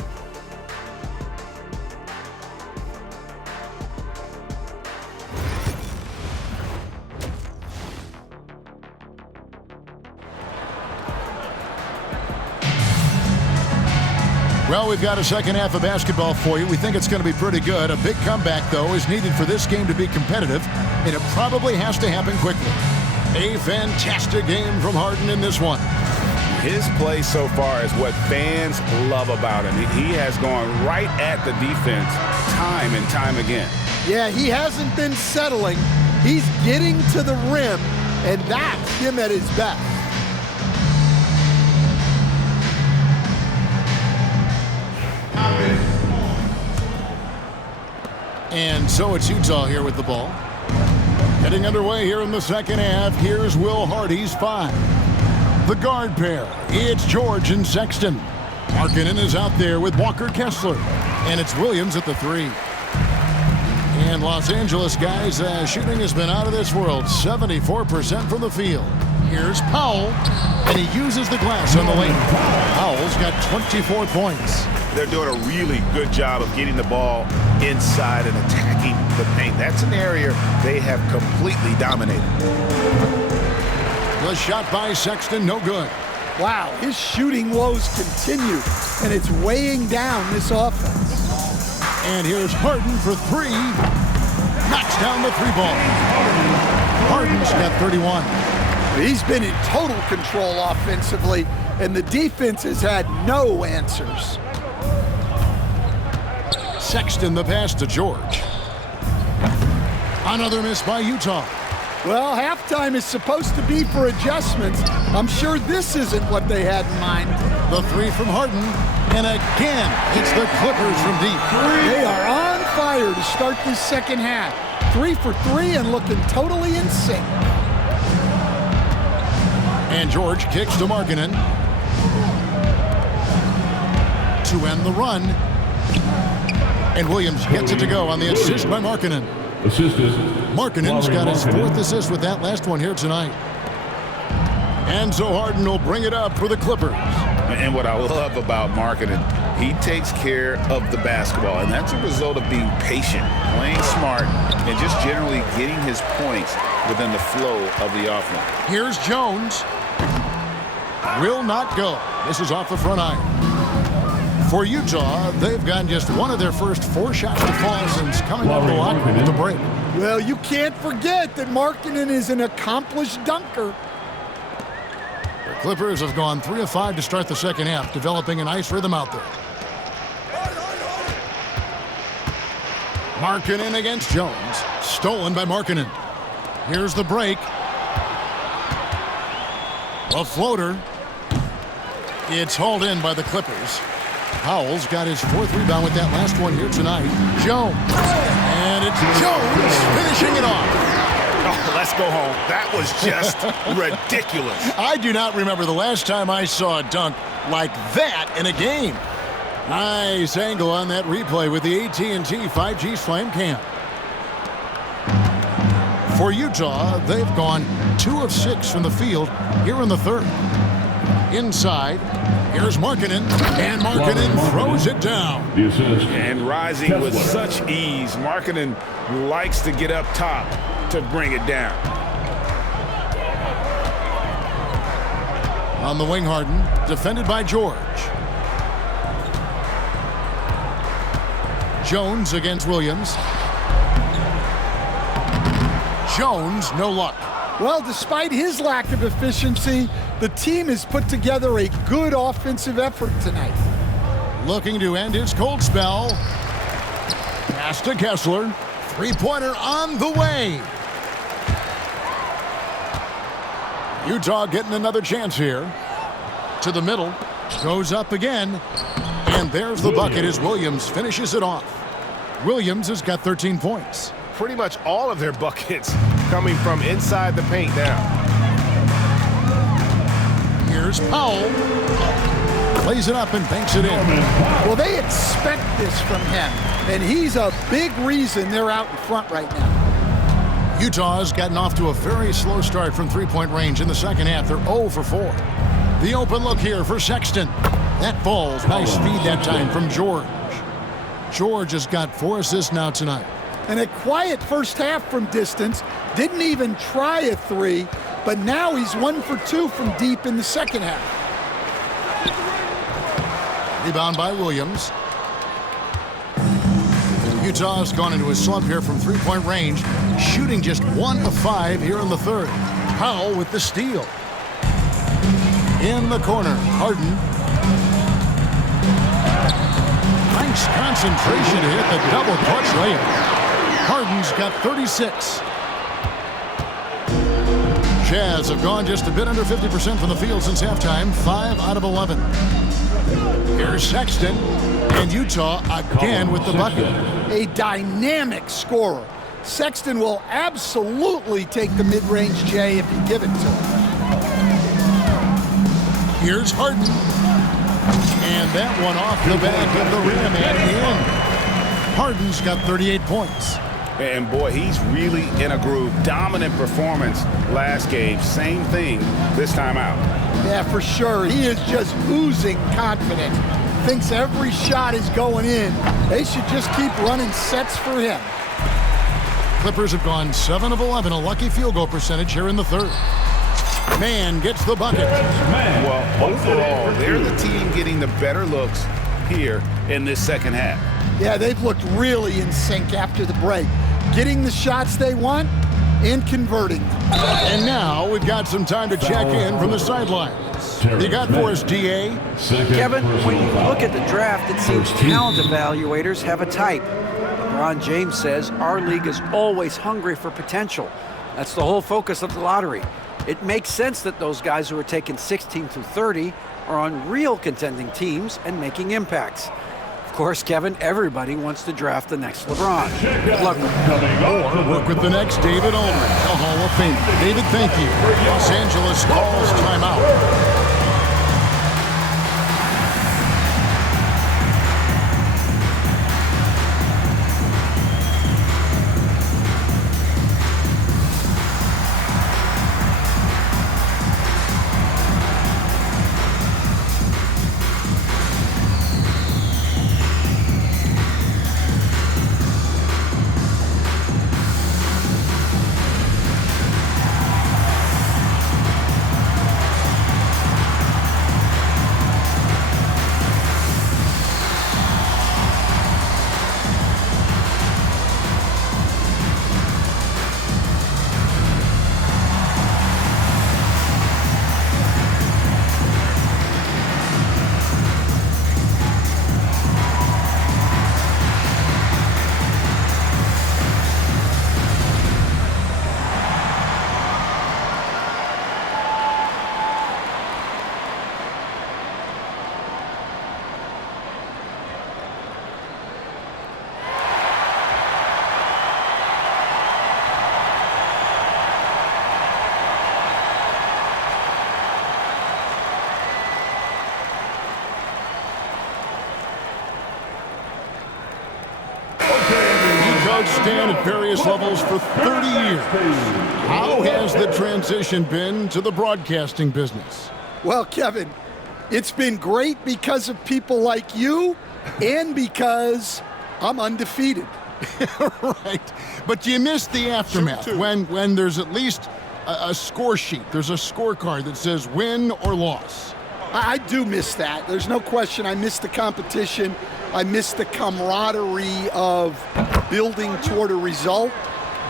Well, we've got a second half of basketball for you. We think it's going to be pretty good. A big comeback, though, is needed for this game to be competitive, and it probably has to happen quickly. A fantastic game from Harden in this one. His play so far is what fans love about him. He has gone right at the defense time and time again. Yeah, he hasn't been settling. He's getting to the rim, and that's him at his best. And so it's Utah here with the ball. Getting underway here in the second half. Here's Will Hardy's 5. The guard pair, it's George and Sexton. Markkanen is out there with Walker Kessler. And it's Williams at the 3. And Los Angeles, guys, shooting has been out of this world. 74% from the field. Here's Powell, and he uses the glass on the lane. Powell's got 24 points. They're doing a really good job of getting the ball inside and attacking the paint. That's an area they have completely dominated. The shot by Sexton, no good. Wow, his shooting woes continue, and it's weighing down this offense. And here's Harden for 3. Knocks down the 3 ball. Harden's got 31. He's been in total control offensively, and the defense has had no answers. Sexton the pass to George. Another miss by Utah. Well, halftime is supposed to be for adjustments. I'm sure this isn't what they had in mind. The 3 from Harden, and again, it's the Clippers from deep. They are on fire to start this second half. 3 for 3 and looking totally in sync. And George kicks to Markkanen to end the run. And Williams gets it to go on the assist by Markkanen. Markkanen's got his 4th assist with that last one here tonight. And so Harden will bring it up for the Clippers. And what I love about Markkanen, he takes care of the basketball, and that's a result of being patient, playing smart, and just generally getting his points within the flow of the offense. Here's Jones. Will not go. This is off the front iron. For Utah, they've gotten just one of their first 4 shots to fall since coming out of the locker room at the break. Well, you can't forget that Markkanen is an accomplished dunker. Clippers have gone 3 of 5 to start the second half, developing a nice rhythm out there. Markkanen against Jones. Stolen by Markkanen. Here's the break. A floater. It's hauled in by the Clippers. Powell's got his 4th rebound with that last one here tonight. Jones. And it's Jones finishing it off. Oh, let's go home. That was just ridiculous. I do not remember the last time I saw a dunk like that in a game. Nice angle on that replay with the AT&T 5G Slam Cam. For Utah, they've gone 2 of 6 from the field here in the third. Inside, here's Markkanen, and Markkanen throws it down. And rising with such ease, Markkanen likes to get up top to bring it down. On the wing, Harden, defended by George. Jones against Williams. Jones, no luck. Well, despite his lack of efficiency, the team has put together a good offensive effort tonight. Looking to end his cold spell. Pass to Kessler. Three-pointer on the way. Utah getting another chance here. To the middle. Goes up again. And there's the bucket as Williams finishes it off. Williams has got 13 points. Pretty much all of their buckets coming from inside the paint now. Here's Powell. Plays it up and banks it in. Well, they expect this from him, and he's a big reason they're out in front right now. Utah's gotten off to a very slow start from three-point range in the second half. They're 0 for 4. The open look here for Sexton. That falls. Nice feed that time from George. George has got 4 assists now tonight. And a quiet first half from distance. Didn't even try a 3, but now he's 1 for 2 from deep in the second half. Rebound by Williams. Utah has gone into a slump here from three-point range, shooting just 1 of 5 here in the third. Powell with the steal. In the corner, Harden. Nice concentration to hit the double clutch layup. Harden's got 36. Jazz have gone just a bit under 50% from the field since halftime, 5 out of 11. Here's Sexton, and Utah again with the bucket. A dynamic scorer. Sexton will absolutely take the mid-range J if you give it to him. Here's Harden. And that one off the back of the rim and in. Harden's got 38 points. And boy, he's really in a groove. Dominant performance last game. Same thing this time out. Yeah, for sure. He is just oozing confidence. Thinks every shot is going in. They should just keep running sets for him. Clippers have gone 7 of 11, a lucky field goal percentage here in the third. Man gets the bucket. Well, overall, they're the team getting the better looks here in this second half. Yeah, they've looked really in sync after the break. Getting the shots they want and converting them. And now we've got some time to check in from the sidelines. You got for us, DA? Kevin, when you look at the draft, it seems talent evaluators have a type. LeBron James says our league is always hungry for potential. That's the whole focus of the lottery. It makes sense that those guys who are taken 16 through 30 are on real contending teams and making impacts. Of course, Kevin, everybody wants to draft the next LeBron. Good luck. Or work with the next David Ulrich, the Hall of Fame. David, thank you. Los Angeles calls timeout. coached Stan at various levels for 30 years. How has the transition been to the broadcasting business? Well, Kevin, it's been great because of people like you and because I'm undefeated. Right. But you missed the aftermath when there's at least a score sheet. There's a scorecard that says win or loss. I do miss that. There's no question. I miss the competition. I miss the camaraderie of building toward a result.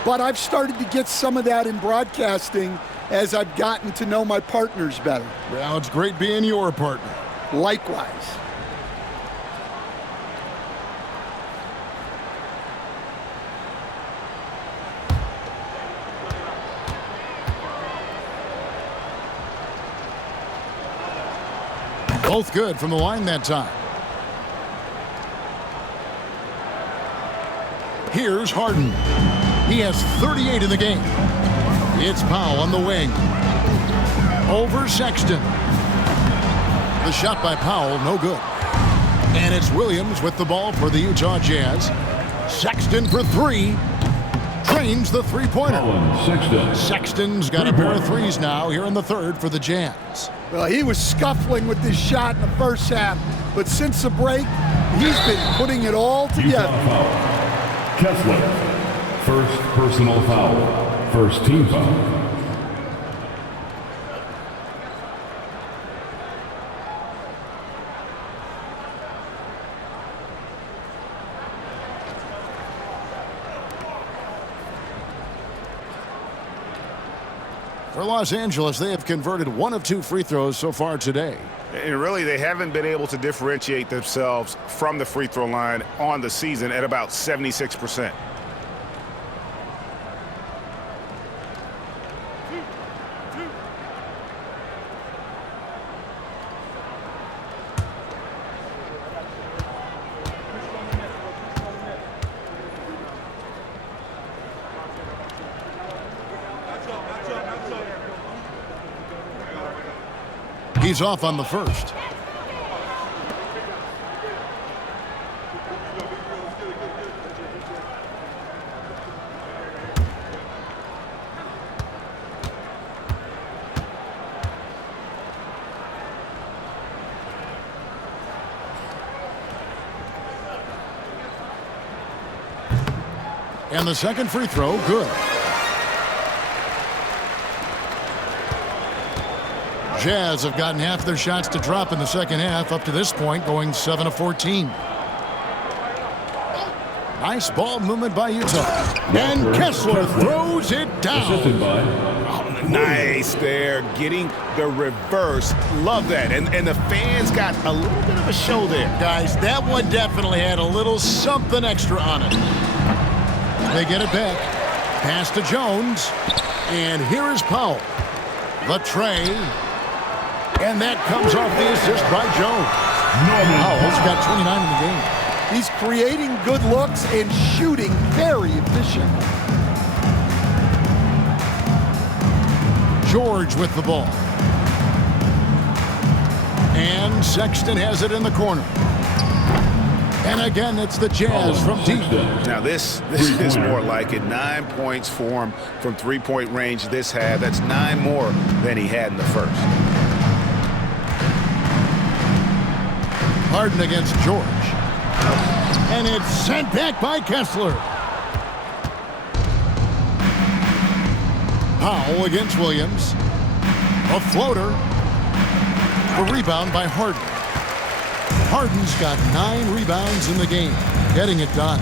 But I've started to get some of that in broadcasting as I've gotten to know my partners better. Well, it's great being your partner. Likewise. Both good from the line that time. Here's Harden. He has 38 in the game. It's Powell on the wing. Over Sexton. The shot by Powell, no good. And it's Williams with the ball for the Utah Jazz. Sexton for three. Trains the three-pointer. Sexton's got a pair of threes now here in the third for the Jazz. Well, he was scuffling with this shot in the first half, but since the break, he's been putting it all together. Kessler, first personal foul, first team foul. For Los Angeles, they have converted one of two free throws so far today. And really, they haven't been able to differentiate themselves from the free throw line on the season at about 76%. He's off on the first. And the second free throw, good. Jazz have gotten half their shots to drop in the second half up to this point, going 7 of 14. Nice ball movement by Utah. And Kessler throws it down. Oh, nice there, getting the reverse. Love that. And the fans got a little bit of a show there. Guys, that one definitely had a little something extra on it. They get it back. Pass to Jones. And here is Powell. The tray. And that comes off the assist by Jones. Powell's got 29 in the game. He's creating good looks and shooting very efficient. George with the ball. And Sexton has it in the corner. And again, it's the Jazz from deep. Now this is more like it. 9 points for him from three-point range this half. That's 9 more than he had in the first. Harden against George. And it's sent back by Kessler. Powell against Williams. A floater. A rebound by Harden. Harden's got 9 rebounds in the game, getting it done.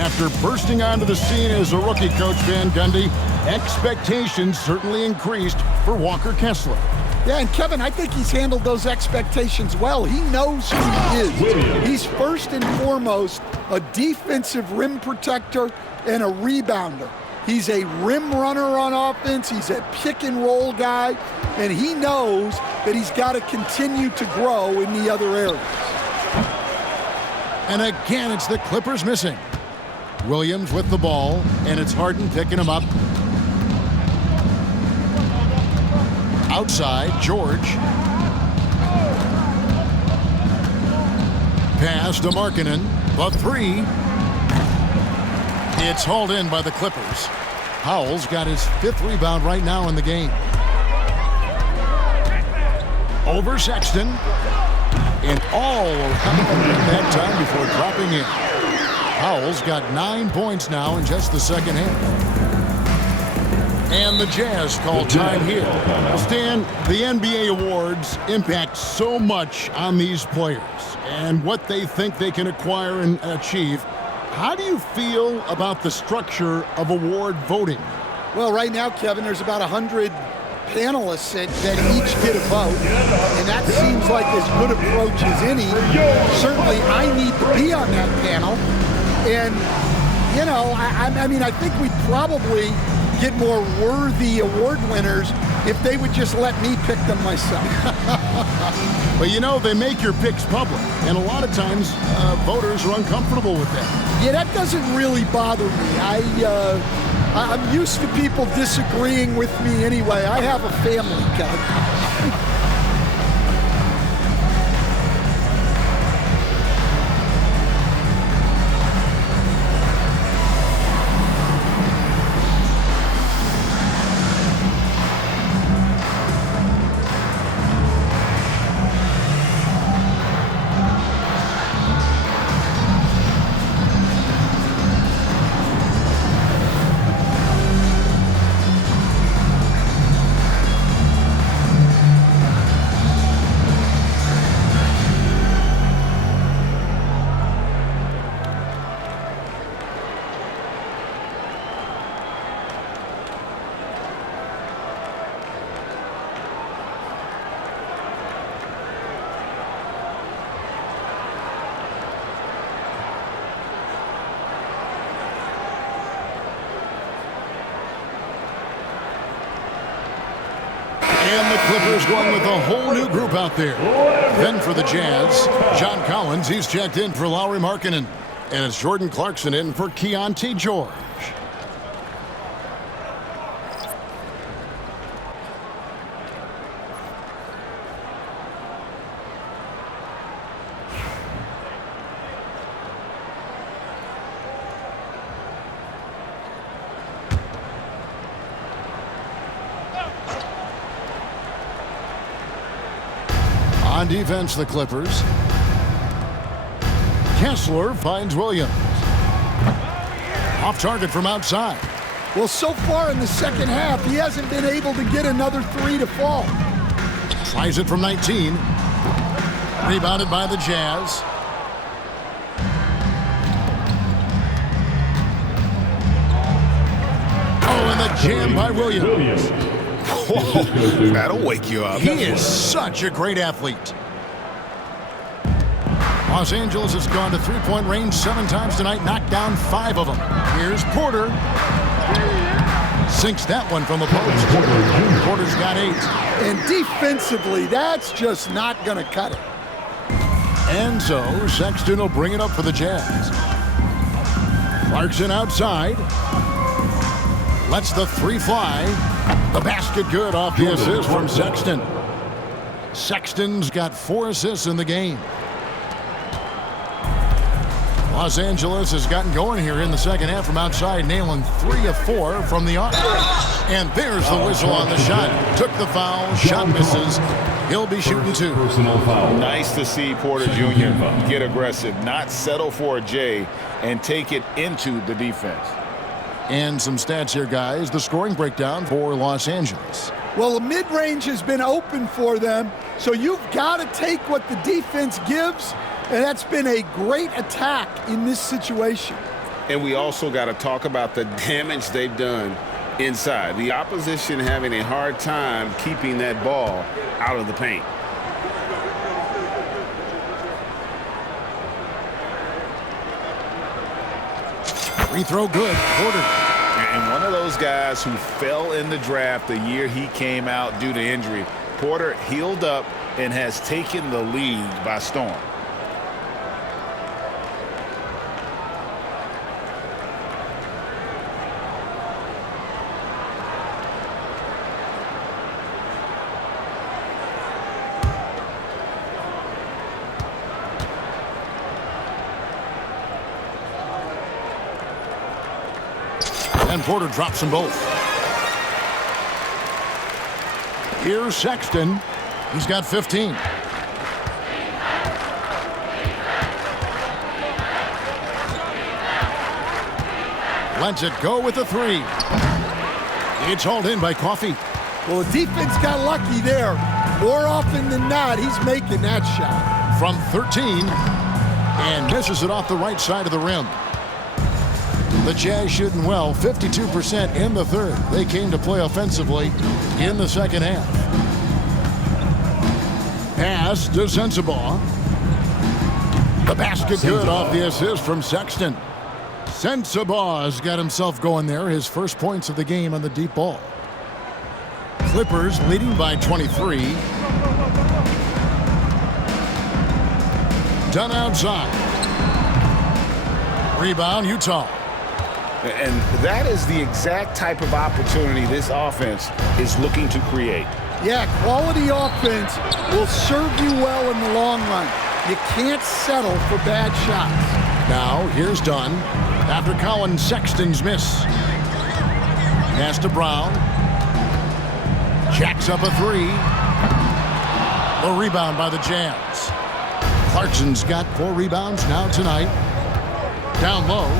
After bursting onto the scene as a rookie, Coach Van Gundy, expectations certainly increased for Walker Kessler. Yeah, and Kevin, I think he's handled those expectations well. He knows who he is. He's first and foremost a defensive rim protector and a rebounder. He's a rim runner on offense. He's a pick and roll guy, and he knows that he's got to continue to grow in the other areas. And again, it's the Clippers missing. Williams with the ball, and it's Harden picking him up. Outside, George. Pass to Markkanen. The three. It's hauled in by the Clippers. Powell's got his 5th rebound right now in the game. Over Sexton. And all around that time before dropping in. Powell's got 9 points now in just the second half. And the Jazz call time here. Stan, the NBA awards impact so much on these players and what they think they can acquire and achieve. How do you feel about the structure of award voting? Well, right now, Kevin, there's about 100 panelists that each get a vote, and that seems like as good approach as any. Certainly, I need to be on that panel, and, you know, I mean, I think we'd probably get more worthy award winners if they would just let me pick them myself. But you know, they make your picks public, and a lot of times voters are uncomfortable with that. Yeah, that doesn't really bother me. I'm used to people disagreeing with me anyway. I have a family, Kevin. And the Clippers going with a whole new group out there. Then for the Jazz, John Collins, he's checked in for Lauri Markkanen. And it's Jordan Clarkson in for Keontae George. On defense, the Clippers. Kessler finds Williams. Off target from outside. Well, so far in the second half, he hasn't been able to get another 3 to fall. Tries it from 19. Rebounded by the Jazz. Oh, and the jam by Williams. Whoa, that'll wake you up. He is such a great athlete. Los Angeles has gone to three-point range 7 times tonight, knocked down 5 of them. Here's Porter. Sinks that one from the post. Porter's got 8. And defensively, that's just not going to cut it. And so Sexton will bring it up for the Jazz. Clarkson outside. Lets the 3 fly. The basket good off the assist from Sexton. Sexton's got 4 assists in the game. Los Angeles has gotten going here in the second half from outside, nailing 3 of 4 from the arc. And there's the whistle on the shot. Took the foul, shot misses. He'll be shooting 2. Nice to see Porter Jr. get aggressive, not settle for a J, and take it into the defense. And some stats here, guys. The scoring breakdown for Los Angeles. Well, the mid-range has been open for them, so you've got to take what the defense gives, and that's been a great attack in this situation. And we also got to talk about the damage they've done inside. The opposition having a hard time keeping that ball out of the paint. Free throw good. Porter. And one of those guys who fell in the draft the year he came out due to injury. Porter healed up and has taken the league by storm. And Porter drops them both. Here's Sexton. He's got 15. Lets it go with the three. It's hauled in by Coffey. Well, the defense got lucky there. More often than not, he's making that shot. From 13, and misses it off the right side of the rim. The Jazz shooting well, 52% in the third. They came to play offensively in the second half. Pass to Sensabaugh. The basket good off the assist from Sexton. Sensabaugh's got himself going there. His first points of the game on the deep ball. Clippers leading by 23. Done outside. Rebound, Utah. And that is the exact type of opportunity this offense is looking to create. Yeah, quality offense will serve you well in the long run. You can't settle for bad shots. Now, here's Dunn after Colin Sexton's miss. Pass to Brown. Jacks up a three. The rebound by the Jazz. Clarkson's got 4 rebounds now tonight. Down low.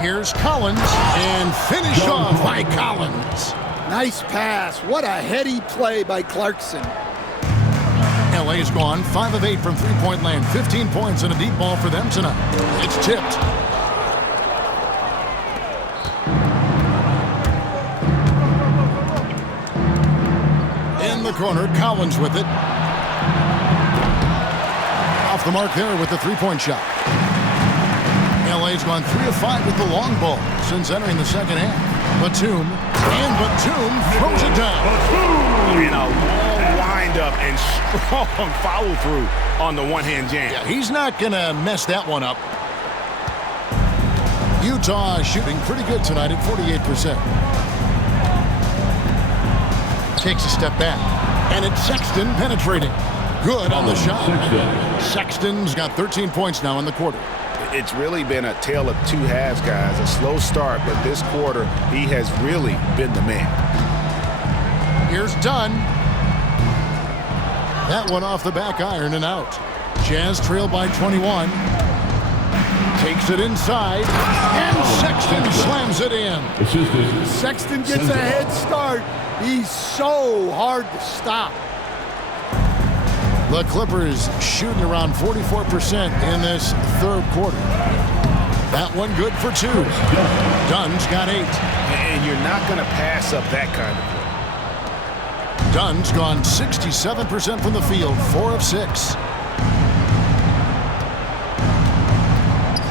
Here's Collins, and finish off by Collins. Nice pass. What a heady play by Clarkson. LA's gone 5 of 8 from three-point land. 15 points and a deep ball for them tonight. It's tipped. In the corner, Collins with it. Off the mark there with the three-point shot. LA's gone 3 of 5 with the long ball since entering the second half. Batum, and Batum throws it down. And a long wind-up and strong follow-through on the one-hand jam. Yeah, he's not going to mess that one up. Utah shooting pretty good tonight at 48%. Takes a step back, and it's Sexton penetrating. Good on the shot. Sexton's got 13 points now in the quarter. It's really been a tale of two halves, guys. A slow start, but this quarter, he has really been the man. Here's Dunn. That one off the back iron and out. Jazz trail by 21. Takes it inside, and Sexton slams it in. Sexton gets a head start. He's so hard to stop. The Clippers shooting around 44% in this third quarter. That one good for 2. Dunn's got 8. And you're not going to pass up that kind of play. Dunn's gone 67% from the field, 4 of 6.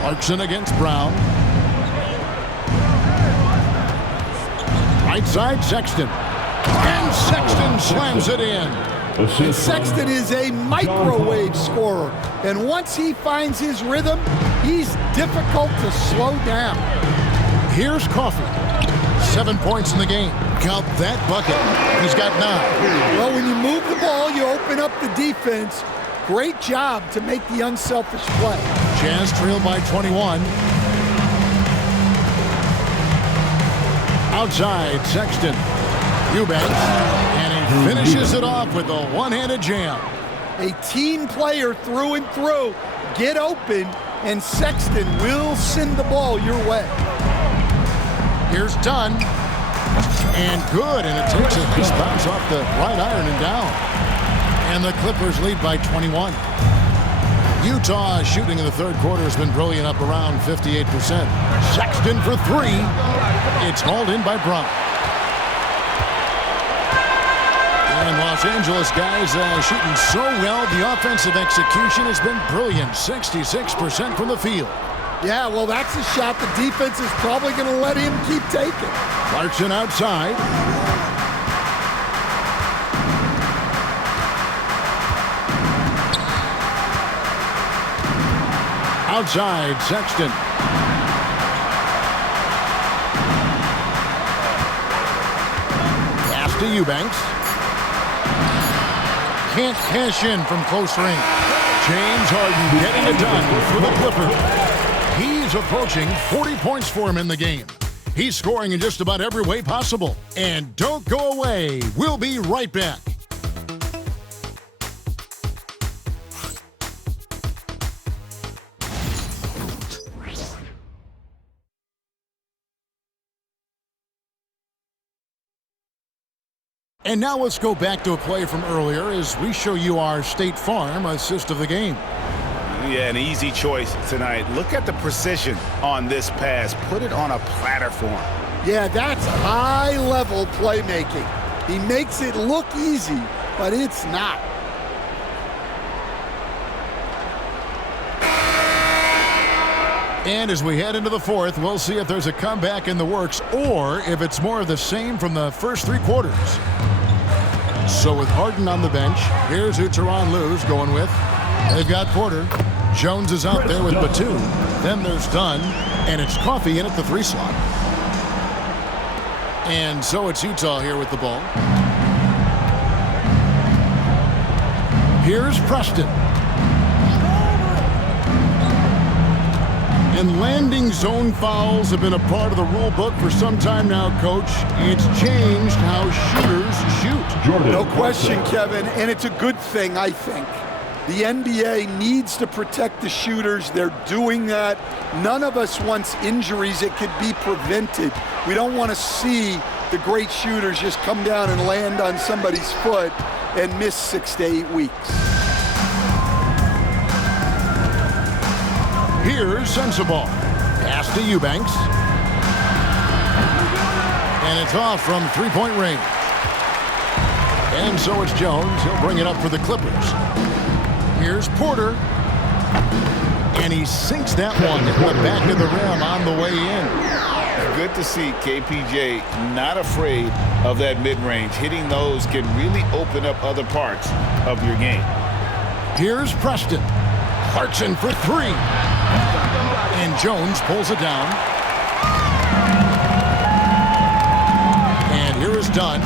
Clarkson against Brown. Right side, Sexton. And Sexton slams it in. And Sexton is a microwave scorer. And once he finds his rhythm, he's difficult to slow down. Here's Coffey. 7 points in the game. Count that bucket. He's got 9. Well, when you move the ball, you open up the defense. Great job to make the unselfish play. Jazz trail by 21. Outside, Sexton. Eubanks. And he finishes it off with a one-handed jam. A team player through and through. Get open, and Sexton will send the ball your way. Here's Dunn. And good, and it takes a nice bounce off the right iron and down. And the Clippers lead by 21. Utah shooting in the third quarter has been brilliant, up around 58%. Sexton for 3. It's hauled in by Brown. And Los Angeles guys shooting so well. The offensive execution has been brilliant. 66% from the field. Yeah, well, that's a shot the defense is probably going to let him keep taking. Clarkson outside. Outside, Sexton. Pass to Eubanks. Can't cash in from close range. James Harden getting it done for the Clippers. He's approaching 40 points for him in the game. He's scoring in just about every way possible. And don't go away. We'll be right back. And now let's go back to a play from earlier as we show you our State Farm assist of the game. Yeah, an easy choice tonight. Look at the precision on this pass. Put it on a platform. Yeah, that's high-level playmaking. He makes it look easy, but it's not. And as we head into the fourth, we'll see if there's a comeback in the works or if it's more of the same from the first 3 quarters. So with Harden on the bench, here's who Tyronn Lue's going with. They've got Porter. Jones is out there with Batum. Then there's Dunn, and it's Coffey in at the 3 slot. And so it's Utah here with the ball. Here's Preston. And landing zone fouls have been a part of the rule book for some time now, Coach. It's changed how shooters shoot. No question, Kevin, and it's a good thing, I think. The NBA needs to protect the shooters. They're doing that. None of us wants injuries that could be prevented. We don't want to see the great shooters just come down and land on somebody's foot and miss 6 to 8 weeks. Here's Sensabaugh. Pass to Eubanks. And it's off from 3-point range. And so it's Jones. He'll bring it up for the Clippers. Here's Porter. And he sinks that one in the back of the rim on the way in. Good to see KPJ not afraid of that mid-range. Hitting those can really open up other parts of your game. Here's Preston. Clarkson for 3. And Jones pulls it down. And here is Dunn.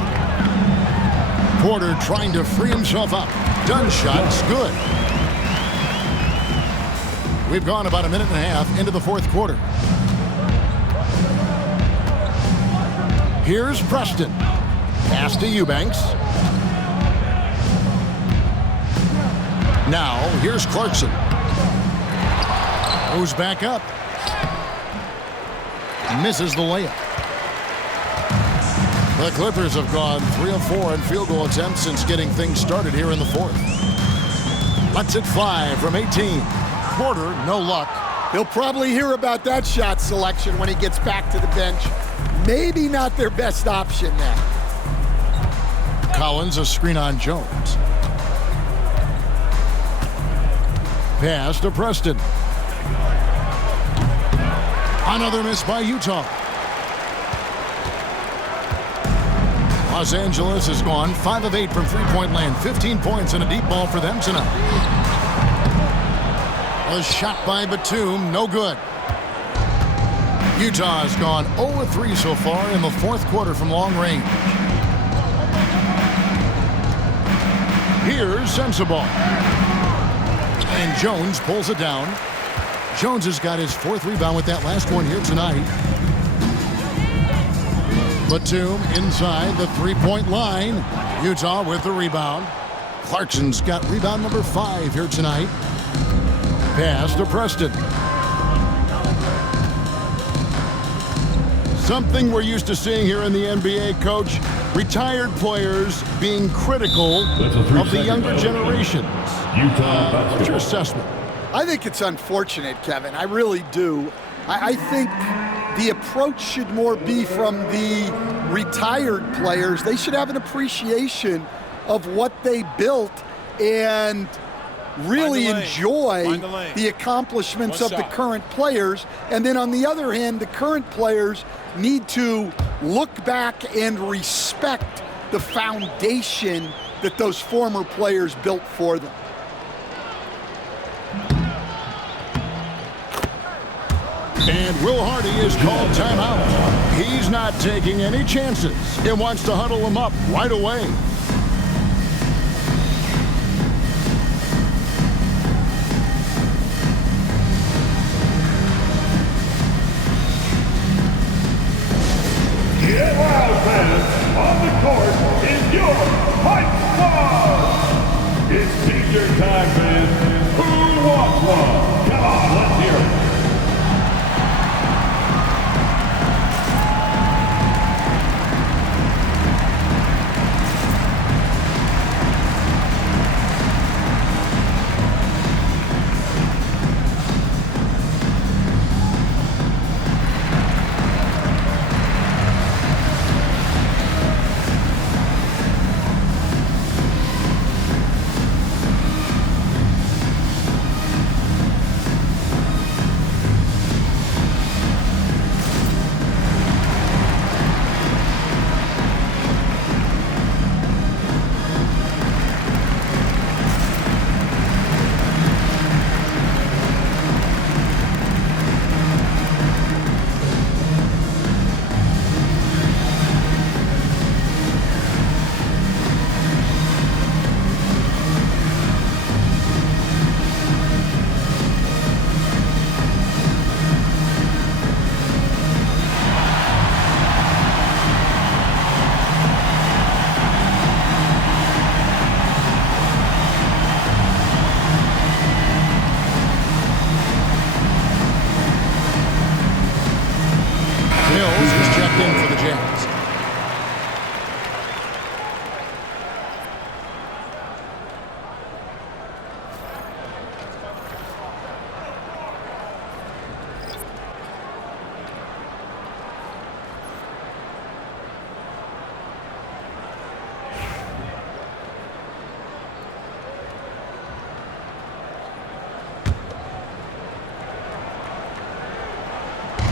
Porter trying to free himself up. Dunn's shot's good. We've gone about a minute and a half into the fourth quarter. Here's Preston. Pass to Eubanks. Now, here's Clarkson. Goes back up. Misses the layup. The Clippers have gone 3 of 4 in field goal attempts since getting things started here in the fourth. Lets it fly from 18. Porter, no luck. He'll probably hear about that shot selection when he gets back to the bench. Maybe not their best option then. Collins, a screen on Jones. Pass to Preston. Another miss by Utah. Los Angeles has gone 5 of 8 from 3-point land. 15 points and a deep ball for them tonight. A shot by Batum, no good. Utah has gone 0 of 3 so far in the fourth quarter from long range. Here's Sensabaugh. And Jones pulls it down. Jones has got his 4th rebound with that last one here tonight. Batum inside the 3-point line. Utah with the rebound. Clarkson's got rebound number 5 here tonight. Pass to Preston. Something we're used to seeing here in the NBA, Coach. Retired players being critical of the younger generations. What's your assessment? I think it's unfortunate, Kevin. I really do. I think the approach should more be from the retired players. They should have an appreciation of what they built and really enjoy the accomplishments of the current players. And then on the other hand, the current players need to look back and respect the foundation that those former players built for them. And Will Hardy is called timeout. He's not taking any chances and wants to huddle him up right away. Take your time, fans. Who wants one? Come on, let's hear it.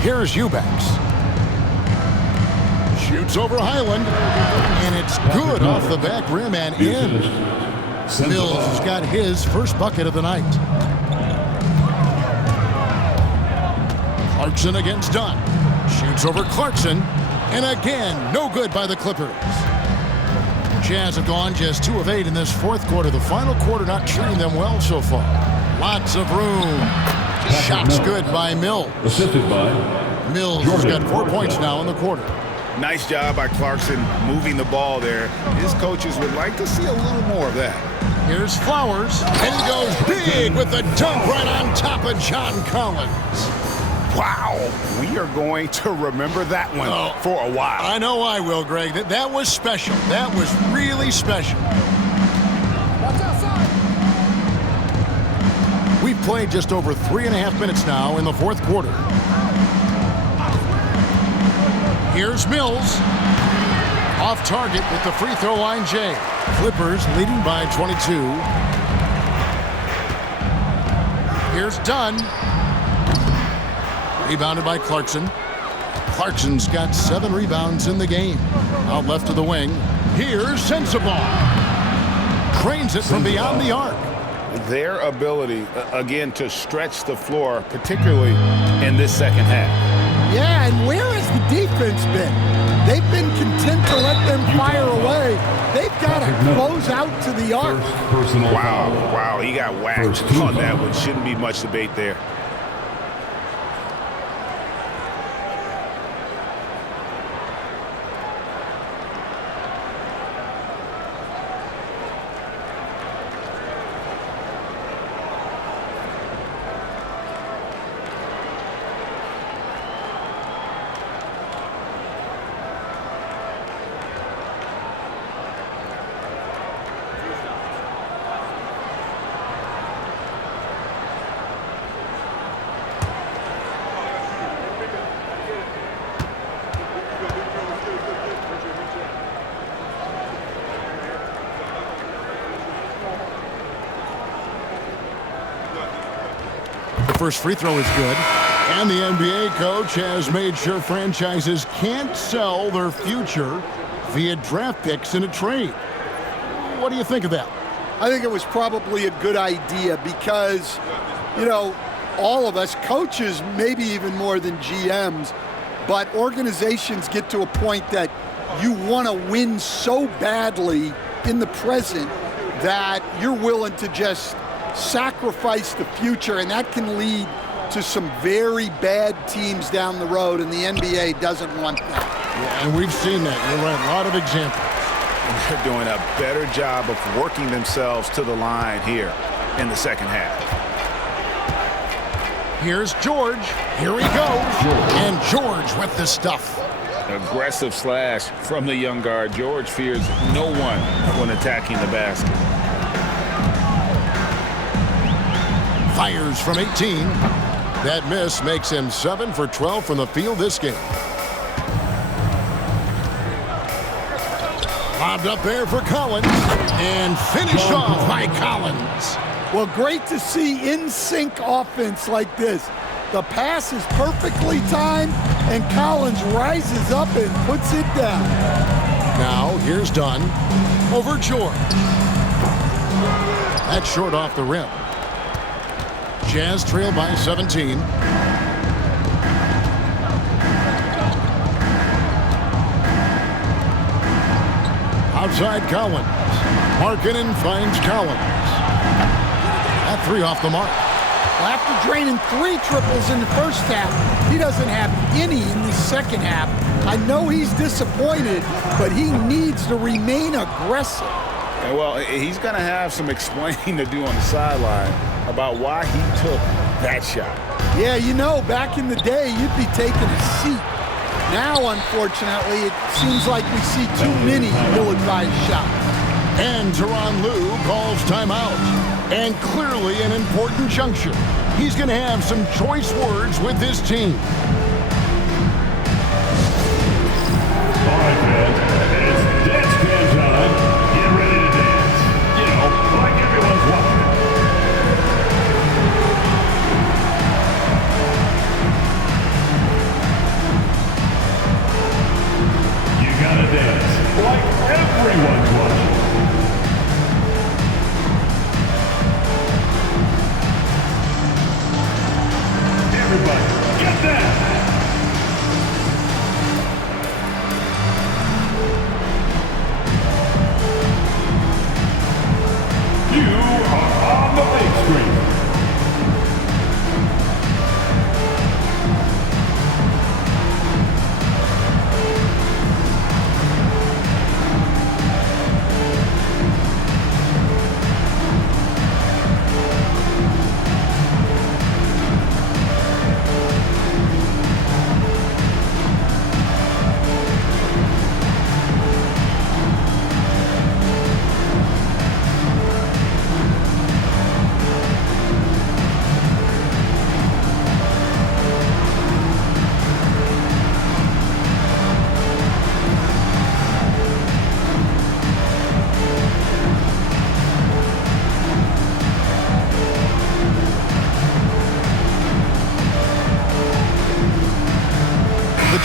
Here's Eubanks. Shoots over Highland, and it's good off the back rim and in. Mills has got his first bucket of the night. Clarkson against Dunn. Shoots over Clarkson, and again, no good by the Clippers. Jazz have gone just 2 of 8 in this fourth quarter. The final quarter not treating them well so far. Lots of room. Shots good by Mills. Assisted by Mills has got 4 points now in the quarter. Nice job by Clarkson moving the ball there. His coaches would like to see a little more of that. Here's Flowers, and he goes big with the dunk right on top of John Collins. Wow, we are going to remember that one for a while. I know I will, Greg. That was special. That was really special. We've played just over 3.5 minutes now in the fourth quarter. Here's Mills. Off target with the free throw line, Jay. Clippers leading by 22. Here's Dunn. Rebounded by Clarkson. Clarkson's got 7 rebounds in the game. Out left of the wing. Here's Sensabaugh. Cranes it from beyond the arc. Their ability, again, to stretch the floor, particularly in this second half. Yeah, and where has the defense been? They've been content to let them fire away. They've got to close out to the arc. Wow, he got whacked on that one. Shouldn't be much debate there. First free throw is good. And the NBA coach has made sure franchises can't sell their future via draft picks in a trade. What do you think of that? I think it was probably a good idea because, you know, all of us, coaches, maybe even more than GMs, but organizations get to a point that you want to win so badly in the present that you're willing to just sacrifice the future, and that can lead to some very bad teams down the road, and the NBA doesn't want that. Yeah, and we've seen that. You're right. A lot of examples. And they're doing a better job of working themselves to the line here in the second half. Here's George. Here he goes. And George with the stuff. Aggressive slash from the young guard. George fears no one when attacking the basket. Fires from 18. That miss makes him 7 for 12 from the field this game. Lobbed up there for Collins. And finished off by Collins. Well, great to see in-sync offense like this. The pass is perfectly timed, and Collins rises up and puts it down. Now, here's Dunn over George. That's short off the rim. Jazz trail by 17. Outside Collins. Markkanen finds Collins. That three off the mark. Well, after draining 3 triples in the first half, he doesn't have any in the second half. I know he's disappointed, but he needs to remain aggressive. And well, he's going to have some explaining to do on the sideline about why he took that shot. Yeah, you know, back in the day, you'd be taking a seat. Now, unfortunately, it seems like we see too many ill-advised shots. And Tyronn Lue calls timeout. And clearly an important juncture. He's going to have some choice words with his team. All right, fans, it's dance band time. Get ready to dance. You know, like everyone's watching. You gotta dance like everyone's watching. Everybody, get that! You are on the big screen.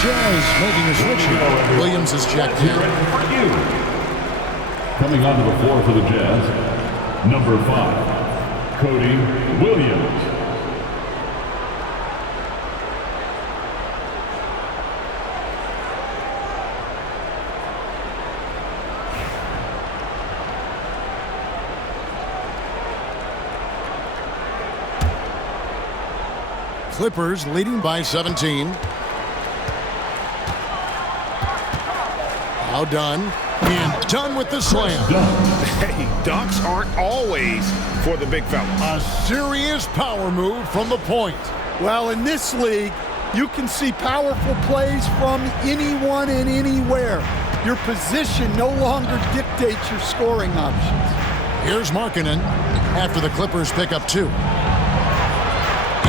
Jazz making a switch here. Williams is checked in. Coming onto the floor for the Jazz, number 5, Cody Williams. Clippers leading by 17. Now done. And done with the slam. Hey, dunks aren't always for the big fella. A serious power move from the point. Well, in this league, you can see powerful plays from anyone and anywhere. Your position no longer dictates your scoring options. Here's Markkanen after the Clippers pick up 2.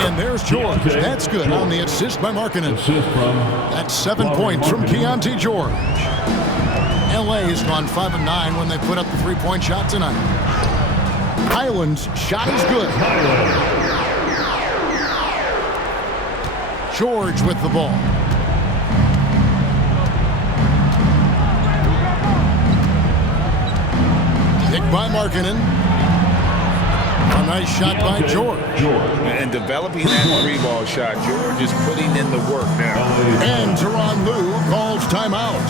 And there's George. That's good on the assist by Markkanen. That's 7 points from Keontae George. LA has gone 5 of 9 when they put up the 3-point shot tonight. Highland's shot is good. George with the ball. Picked by Markkanen. A nice shot by George. And developing that 3-ball shot, George is putting in the work now. And Tyronn Lue calls timeout.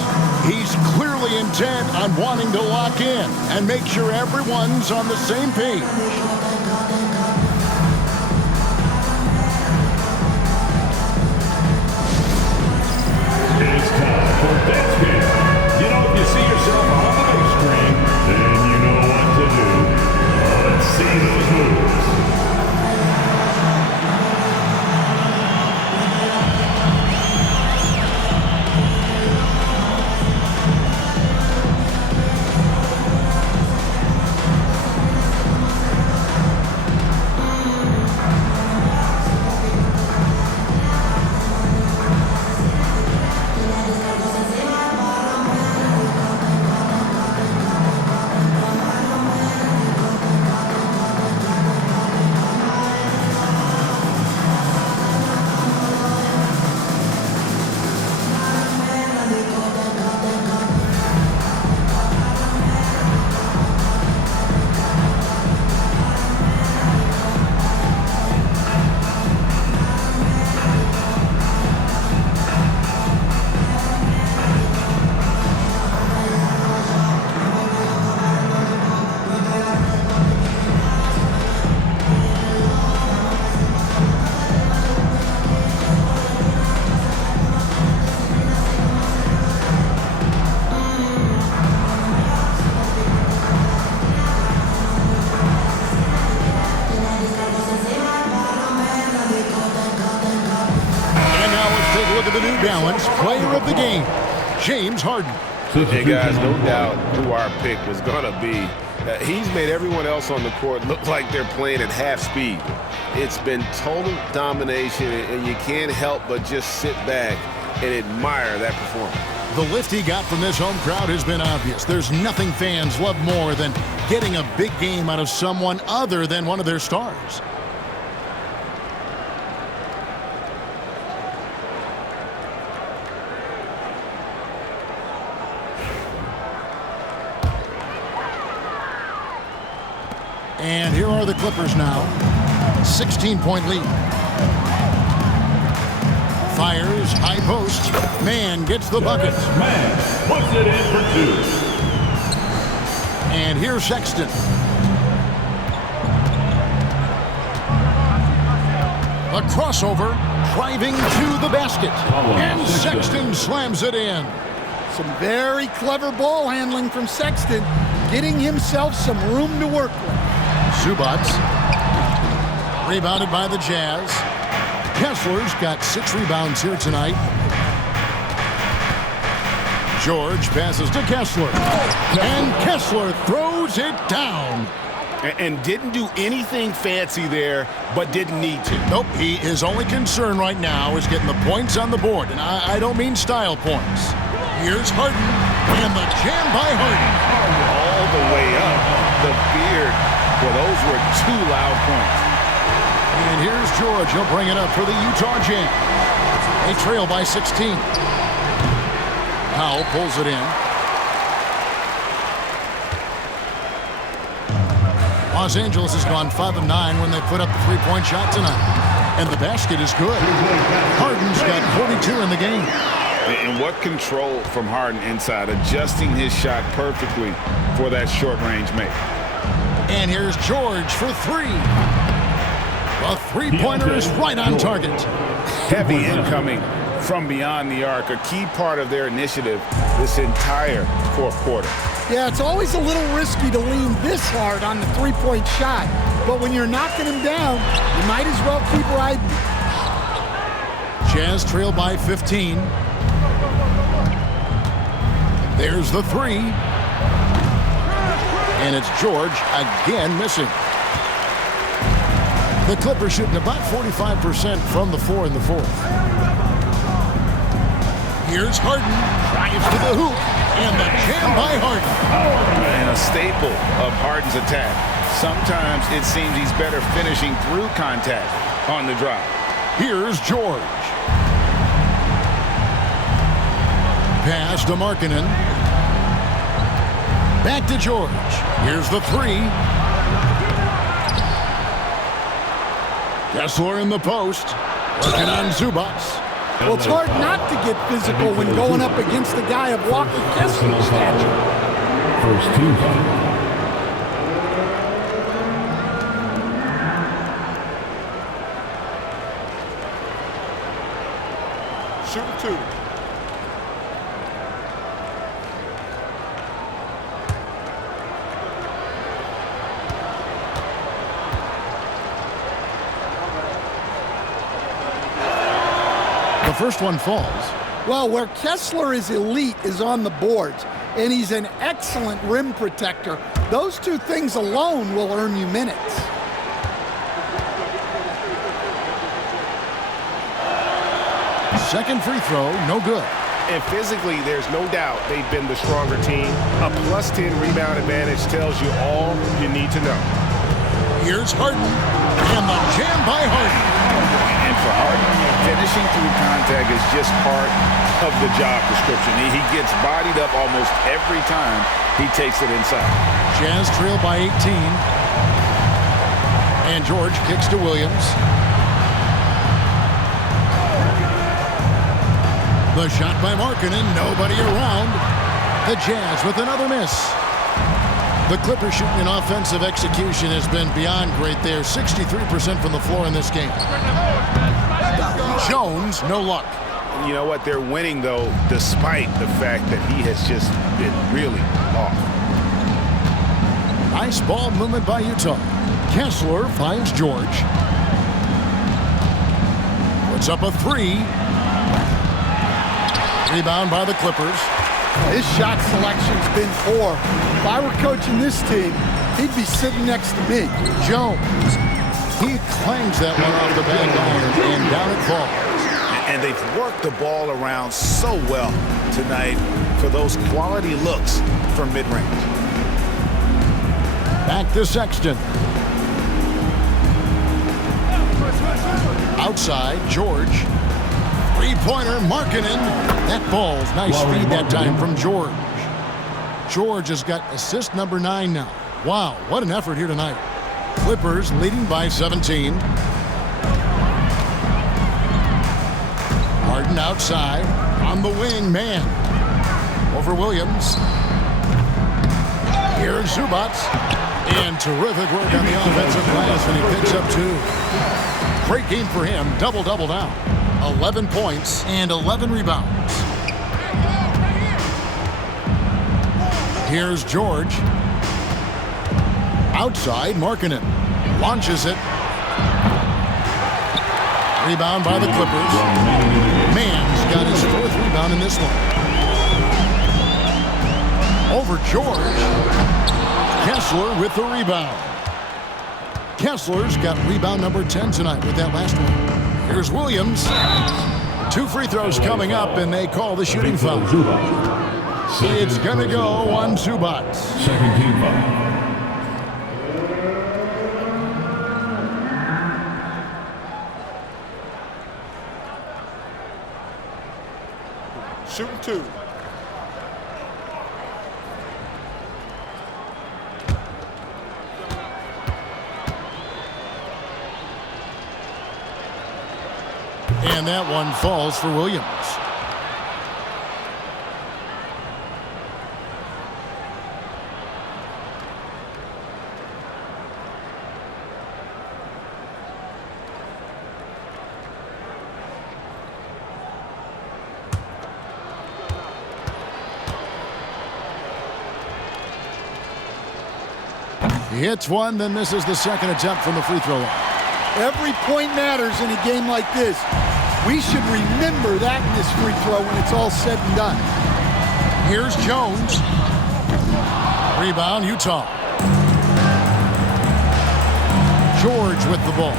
He's clearly intent on wanting to lock in and make sure everyone's on the same page. It's time for Dance Game. You know, if you see yourself on the big screen, look at the New Balance player of the game, James Harden. Hey, guys, no doubt who our pick was going to be. He's made everyone else on the court look like they're playing at half speed. It's been total domination, and you can't help but just sit back and admire that performance. The lift he got from this home crowd has been obvious. There's nothing fans love more than getting a big game out of someone other than one of their stars. And here are the Clippers now. 16-point lead. Fires, high post. Man gets the bucket. Man puts it in for 2. And here's Sexton. A crossover, driving to the basket. And Sexton slams it in. Some very clever ball handling from Sexton, getting himself some room to work with. Zubats. Rebounded by the Jazz. Kessler's got 6 rebounds here tonight. George passes to Kessler. And Kessler throws it down. And didn't do anything fancy there, but didn't need to. Nope, his only concern right now is getting the points on the board. And I don't mean style points. Here's Harden. And the jam by Harden. All the way up. The beard. Well, those were 2 loud points. And here's George. He'll bring it up for the Utah Jam. They trail by 16. Powell pulls it in. Los Angeles has gone 5 of 9 when they put up the three-point shot tonight. And the basket is good. Harden's got 42 in the game. And what control from Harden inside, adjusting his shot perfectly for that short-range make. And here's George for 3. The three-pointer is right on target. Heavy incoming from beyond the arc, a key part of their initiative this entire fourth quarter. Yeah, it's always a little risky to lean this hard on the three-point shot, but when you're knocking him down, you might as well keep riding. Jazz trail by 15. There's the 3. And it's George again missing. The Clippers shooting about 45% from the floor in the fourth. Here's Harden. Drives to the hoop. And the jam by Harden. And a staple of Harden's attack. Sometimes it seems he's better finishing through contact on the drive. Here's George. Pass to Markkanen. Back to George. Here's the 3. Kessler in the post. Working on Zubats. Well, it's hard not to get physical when going up against a guy of Walker Kessler's stature. First 2. Shoot 2. The first one falls. Well, where Kessler is elite is on the boards, and he's an excellent rim protector. Those 2 things alone will earn you minutes. Second free throw, no good. And physically, there's no doubt they've been the stronger team. A +10 rebound advantage tells you all you need to know. Here's Harden. And the jam by Harden. And for Harden, finishing through contact is just part of the job description. He gets bodied up almost every time he takes it inside. Jazz trail by 18. And George kicks to Williams. The shot by Markkanen, nobody around. The Jazz with another miss. The Clippers shooting in offensive execution has been beyond great there. 63% from the floor in this game. Jones, no luck. You know what? They're winning, though, despite the fact that he has just been really off. Nice ball movement by Utah. Kessler finds George. Puts up a 3. Rebound by the Clippers. His shot selection's been poor. If I were coaching this team, he'd be sitting next to me. Jones. He clangs that one off the back iron, and down it falls. And they've worked the ball around so well tonight for those quality looks from mid-range. Back to Sexton. Outside, George. Three-pointer, Markkanen. That ball's nice feed that time from George. George has got assist number 9 now. Wow, what an effort here tonight. Clippers leading by 17. Harden outside. On the wing, man. Over Williams. Here's Zubac. And terrific work on the offensive glass, and he picks up 2. Great game for him. Double-double now. 11 points and 11 rebounds. Here's George. Outside, Markkanen launches it. Rebound by the Clippers. Mann's got his 4th rebound in this one. Over George. Kessler with the rebound. Kessler's got rebound number 10 tonight with that last one. Here's Williams. 2 free throws coming up, and they call the shooting foul. It's going to go on Zubac. Second team foul. Shooting 2. And that one falls for Williams. He hits one, then misses the second attempt from the free throw line. Every point matters in a game like this. We should remember that in this free throw when it's all said and done. Here's Jones. Rebound, Utah. George with the ball.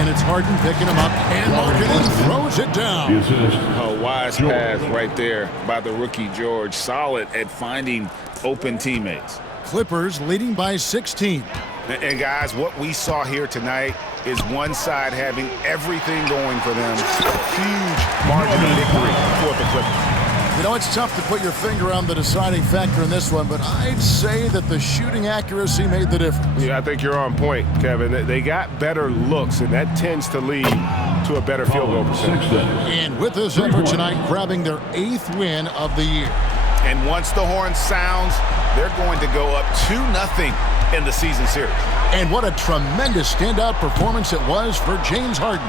And it's Harden picking him up. And Markkanen throws it down. A wise pass right there by the rookie George. Solid at finding open teammates. Clippers leading by 16. And guys, what we saw here tonight is one side having everything going for them. Huge margin of victory for the Clippers. You know, it's tough to put your finger on the deciding factor in this one, but I'd say that the shooting accuracy made the difference. Yeah, I think you're on point, Kevin. They got better looks, and that tends to lead to a better field goal percentage. And with this effort tonight, grabbing their 8th win of the year. And once the horn sounds, they're going to go up 2-0 in the season series. And what a tremendous standout performance it was for James Harden.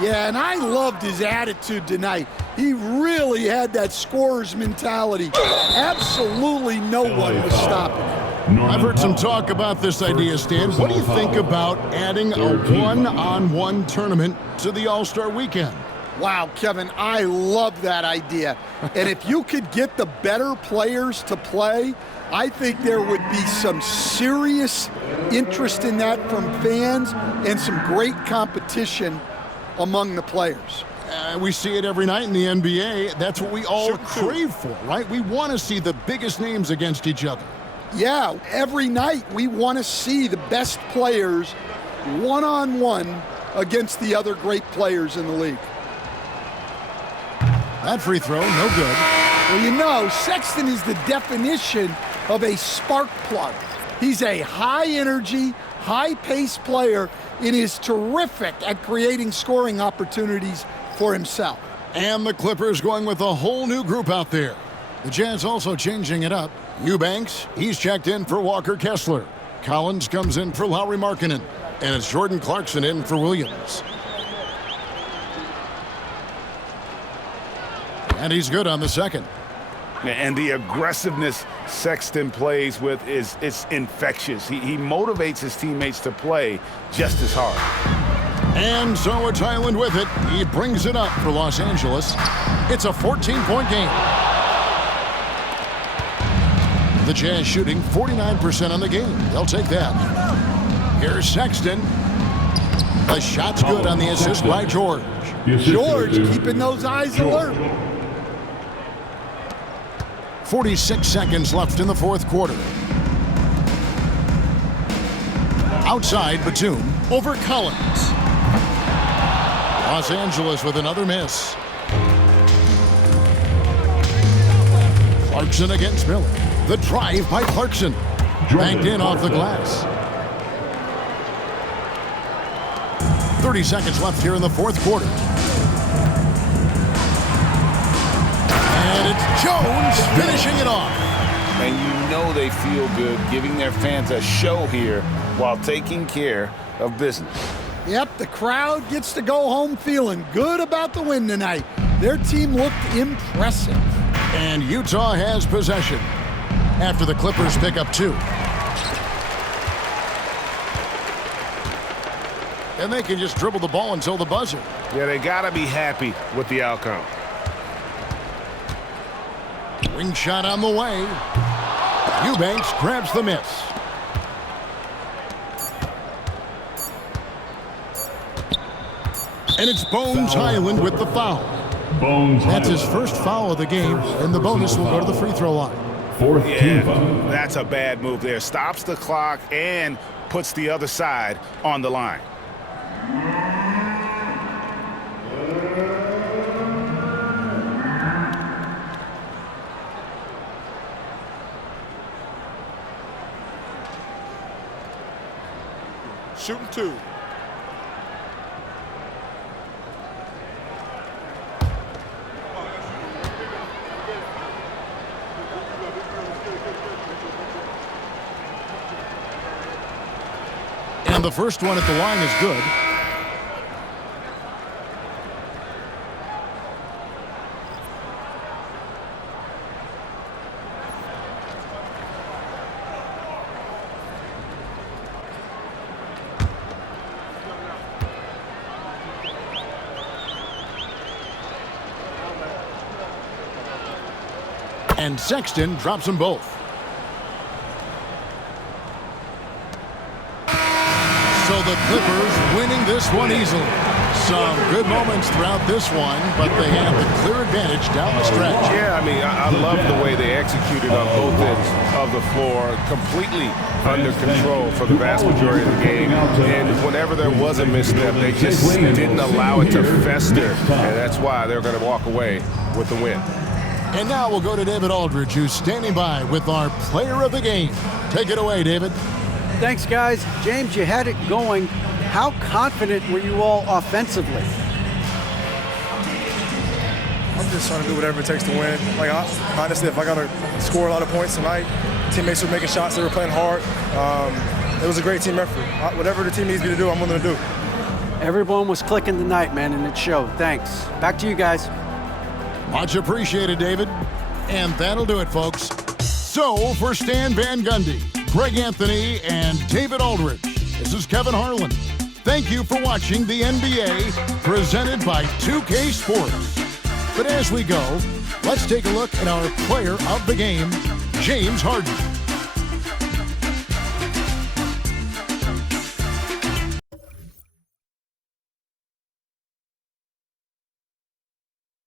Yeah, and I loved his attitude tonight. He really had that scorer's mentality. Absolutely no one was stopping him. I've heard some talk about this idea, Stan. What do you think about adding a one-on-one tournament to the All-Star Weekend? Wow, Kevin, I love that idea. And if you could get the better players to play, I think there would be some serious interest in that from fans and some great competition among the players. We see it every night in the NBA. That's what we all crave for, right? We want to see the biggest names against each other. Yeah, every night we want to see the best players one-on-one against the other great players in the league. That free throw, no good. Well, you know, Sexton is the definition of a spark plug. He's a high-energy, high-paced player and is terrific at creating scoring opportunities for himself. And the Clippers going with a whole new group out there. The Jazz also changing it up. Eubanks, he's checked in for Walker Kessler. Collins comes in for Lauri Markkanen. And it's Jordan Clarkson in for Williams. And he's good on the second. And the aggressiveness Sexton plays with is infectious. He motivates his teammates to play just as hard. And so it's Highland with it. He brings it up for Los Angeles. It's a 14-point game. The Jazz shooting 49% on the game. They'll take that. Here's Sexton. The shot's good on the assist by George. George keeping those eyes alert. 46 seconds left in the fourth quarter. Outside, Batum over Collins. Los Angeles with another miss. Clarkson against Miller. The drive by Clarkson. Banked in off the glass. 30 seconds left here in the fourth quarter. And it's Jones finishing it off. And you know they feel good giving their fans a show here while taking care of business. Yep, the crowd gets to go home feeling good about the win tonight. Their team looked impressive. And Utah has possession after the Clippers pick up 2. And they can just dribble the ball until the buzzer. Yeah, they got to be happy with the outcome. Wing shot on the way. Eubanks grabs the miss. And it's Bones Highland with the foul. That's his first foul of the game, and the bonus will go to the free throw line. Yeah, that's a bad move there. Stops the clock and puts the other side on the line. Shooting 2. And the first one at the line is good. And Sexton drops them both. So the Clippers winning this one easily. Some good moments throughout this one, but they have the clear advantage down the stretch. Yeah, I mean, I love the way they executed on both ends of the floor, completely under control for the vast majority of the game. And whenever there was a misstep, they just didn't allow it to fester, and that's why they're going to walk away with the win. And now we'll go to David Aldridge, who's standing by with our player of the game. Take it away, David. Thanks, guys. James, you had it going. How confident were you all offensively? I'm just trying to do whatever it takes to win. Like, honestly, if I got to score a lot of points tonight, teammates were making shots, they were playing hard. It was a great team effort. Whatever the team needs me to do, I'm willing to do. Everyone was clicking tonight, man, and it showed. Thanks. Back to you guys. Much appreciated, David. And that'll do it, folks. So, for Stan Van Gundy, Greg Anthony, and David Aldridge, this is Kevin Harlan. Thank you for watching the NBA presented by 2K Sports. But as we go, let's take a look at our player of the game, James Harden.